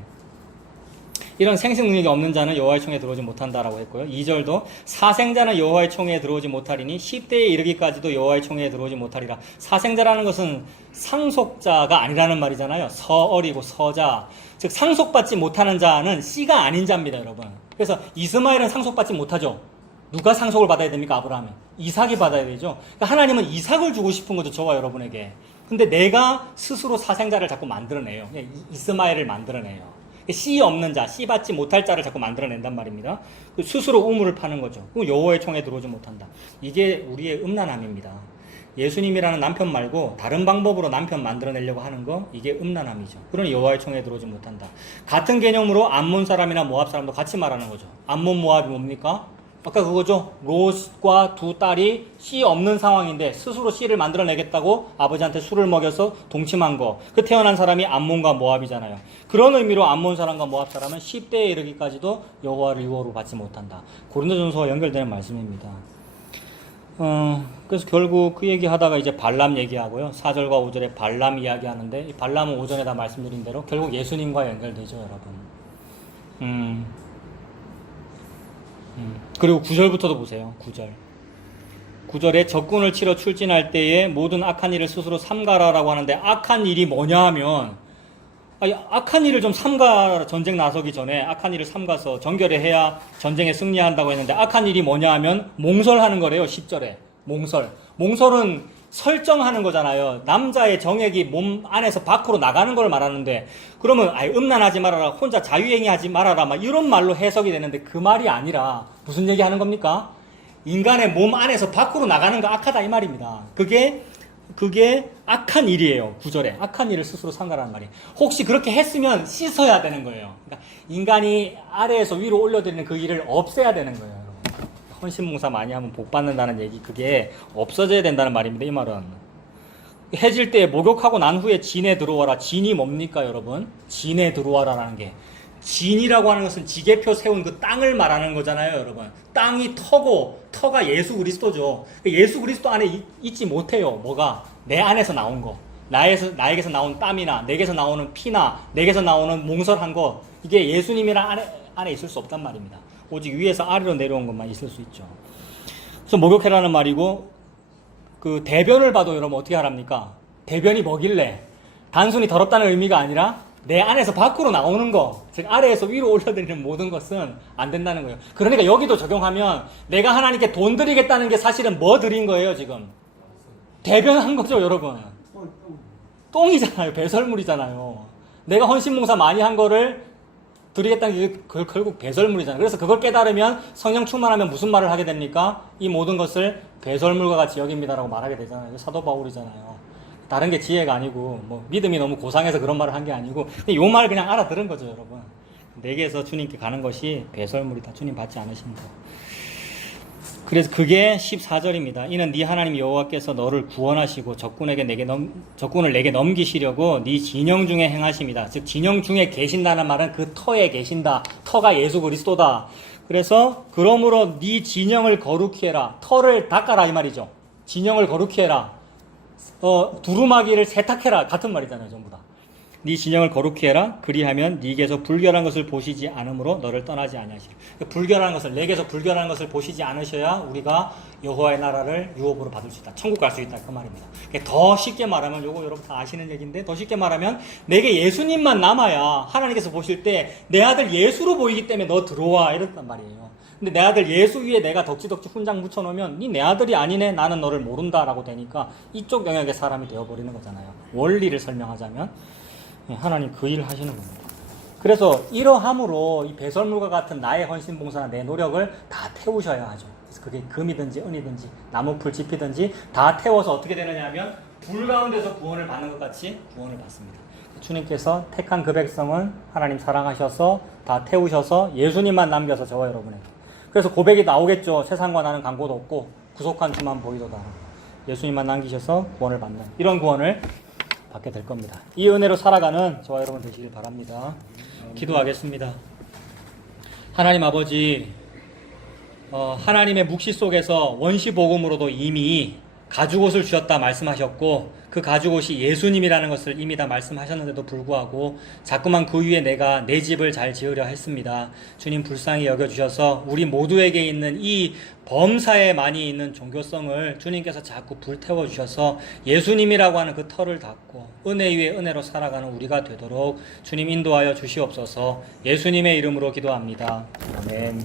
이런 생식 능력이 없는 자는 여호와의 총회에 들어오지 못한다라고 했고요. 2절도 사생자는 여호와의 총회에 들어오지 못하리니 10대에 이르기까지도 여호와의 총회에 들어오지 못하리라. 사생자라는 것은 상속자가 아니라는 말이잖아요. 서어리고 서자, 즉 상속받지 못하는 자는 씨가 아닌 자입니다, 여러분. 그래서 이스마엘은 상속받지 못하죠. 누가 상속을 받아야 됩니까? 아브라함이. 이삭이 받아야 되죠. 그러니까 하나님은 이삭을 주고 싶은 거죠, 저와 여러분에게. 근데 내가 스스로 사생자를 자꾸 만들어내요. 이스마엘을 만들어내요. 씨 없는 자, 씨 받지 못할 자를 자꾸 만들어낸단 말입니다. 스스로 우물을 파는 거죠. 그럼 여호와의 총에 들어오지 못한다. 이게 우리의 음란함입니다. 예수님이라는 남편 말고 다른 방법으로 남편 만들어내려고 하는 거, 이게 음란함이죠. 그러니 여호와의 총회에 들어오지 못한다. 같은 개념으로 암몬 사람이나 모압 사람도 같이 말하는 거죠. 암몬 모압이 뭡니까? 아까 그거죠. 롯과 두 딸이 씨 없는 상황인데 스스로 씨를 만들어내겠다고 아버지한테 술을 먹여서 동침한 거. 그 태어난 사람이 암몬과 모압이잖아요. 그런 의미로 암몬 사람과 모압 사람은 10대에 이르기까지도 여호와를 유업으로 받지 못한다. 고린도전서와 연결되는 말씀입니다. 그래서 결국 그 얘기하다가 이제 발람 얘기하고요. 4절과 5절에 발람 이야기하는데, 이 발람은 오전에 다 말씀드린 대로 결국 예수님과 연결되죠, 여러분. 그리고 9절부터도 보세요. 9절에 적군을 치러 출진할 때에 모든 악한 일을 스스로 삼가라라고 하는데, 악한 일이 뭐냐 하면, 악한 일을 좀 삼가, 전쟁 나서기 전에 악한 일을 삼가서 정결해 해야 전쟁에 승리한다고 했는데, 악한 일이 뭐냐 하면 몽설하는 거래요. 10절에 몽설은 설정하는 거잖아요. 남자의 정액이 몸 안에서 밖으로 나가는 걸 말하는데, 그러면 음란하지 말아라, 혼자 자유행위하지 말아라, 막 이런 말로 해석이 되는데, 그 말이 아니라 무슨 얘기 하는 겁니까? 인간의 몸 안에서 밖으로 나가는 거 악하다 이 말입니다. 그게 악한 일이에요. 9절에 악한 일을 스스로 삼가라는 말이. 혹시 그렇게 했으면 씻어야 되는 거예요. 그러니까 인간이 아래에서 위로 올려드리는 그 일을 없애야 되는 거예요. 헌신봉사 많이 하면 복 받는다는 얘기, 그게 없어져야 된다는 말입니다. 이 말은 해질 때 목욕하고 난 후에 진에 들어와라. 진이 뭡니까, 여러분? 진에 들어와라라는 게, 진이라고 하는 것은 지게표 세운 그 땅을 말하는 거잖아요, 여러분. 땅이 터고, 터가 예수 그리스도죠. 예수 그리스도 안에 있지 못해요. 뭐가? 내 안에서 나온 거, 나에게서 나온 땀이나 내게서 나오는 피나 내게서 나오는 몽설한 거, 이게 예수님이랑 안에 있을 수 없단 말입니다. 오직 위에서 아래로 내려온 것만 있을 수 있죠. 그래서 목욕해라는 말이고, 그 대변을 봐도 여러분 어떻게 하랍니까? 대변이 뭐길래? 단순히 더럽다는 의미가 아니라 내 안에서 밖으로 나오는 거, 즉 아래에서 위로 올려드리는 모든 것은 안 된다는 거예요. 그러니까 여기도 적용하면, 내가 하나님께 돈 드리겠다는 게 사실은 뭐 드린 거예요, 지금? 대변한 거죠, 여러분. 똥이잖아요. 배설물이잖아요. 내가 헌신봉사 많이 한 거를 드리겠다는 게 결국 배설물이잖아요. 그래서 그걸 깨달으면, 성령 충만하면 무슨 말을 하게 됩니까? 이 모든 것을 배설물과 같이 여깁니다라고 말하게 되잖아요. 사도 바울이잖아요. 다른 게 지혜가 아니고, 뭐 믿음이 너무 고상해서 그런 말을 한 게 아니고, 이 말을 그냥 알아들은 거죠, 여러분. 내게서 주님께 가는 것이 배설물이다. 주님 받지 않으신 거. 그래서 그게 14절입니다. 이는 네 하나님 여호와께서 너를 구원하시고 적군을 내게 넘기시려고 네 진영 중에 행하십니다. 즉 진영 중에 계신다는 말은 그 터에 계신다. 터가 예수 그리스도다. 그래서 그러므로 네 진영을 거룩히 해라. 터를 닦아라 이 말이죠. 진영을 거룩히 해라. 두루마기를 세탁해라. 같은 말이잖아요, 전부 다. 네 진영을 거룩히 해라. 그리하면 네게서 불결한 것을 보시지 않으므로 너를 떠나지 아니하시리. 불결한 것을, 내게서 불결한 것을 보시지 않으셔야 우리가 여호와의 나라를 유업으로 받을 수 있다. 천국 갈 수 있다. 그 말입니다. 더 쉽게 말하면, 요거 여러분 다 아시는 얘기인데, 더 쉽게 말하면 내게 예수님만 남아야 하나님께서 보실 때 내 아들 예수로 보이기 때문에 너 들어와, 이랬단 말이에요. 근데 내 아들 예수 위에 내가 덕지덕지 훈장 묻혀놓으면 니 내 아들이 아니네, 나는 너를 모른다라고 되니까 이쪽 영역의 사람이 되어버리는 거잖아요. 원리를 설명하자면 하나님 그 일을 하시는 겁니다. 그래서 이러함으로 이 배설물과 같은 나의 헌신봉사나 내 노력을 다 태우셔야 하죠. 그래서 그게 금이든지 은이든지 나무풀 지피든지 다 태워서 어떻게 되느냐 하면 불 가운데서 구원을 받는 것 같이 구원을 받습니다. 주님께서 택한 그 백성은 하나님 사랑하셔서 다 태우셔서 예수님만 남겨서 저와 여러분에게. 그래서 고백이 나오겠죠. 세상과 나는 간고도 없고 구속한 주만 보이도다. 예수님만 남기셔서 구원을 받는, 이런 구원을 받게 될 겁니다. 이 은혜로 살아가는 저와 여러분 되시길 바랍니다. 기도하겠습니다. 하나님 아버지, 하나님의 묵시 속에서 원시복음으로도 이미 가죽옷을 주셨다 말씀하셨고, 그 가죽옷이 예수님이라는 것을 이미 다 말씀하셨는데도 불구하고 자꾸만 그 위에 내가 내 집을 잘 지으려 했습니다. 주님 불쌍히 여겨주셔서 우리 모두에게 있는 이 범사에 많이 있는 종교성을 주님께서 자꾸 불태워 주셔서 예수님이라고 하는 그 터를 닫고 은혜 위에 은혜로 살아가는 우리가 되도록 주님 인도하여 주시옵소서. 예수님의 이름으로 기도합니다. 아멘.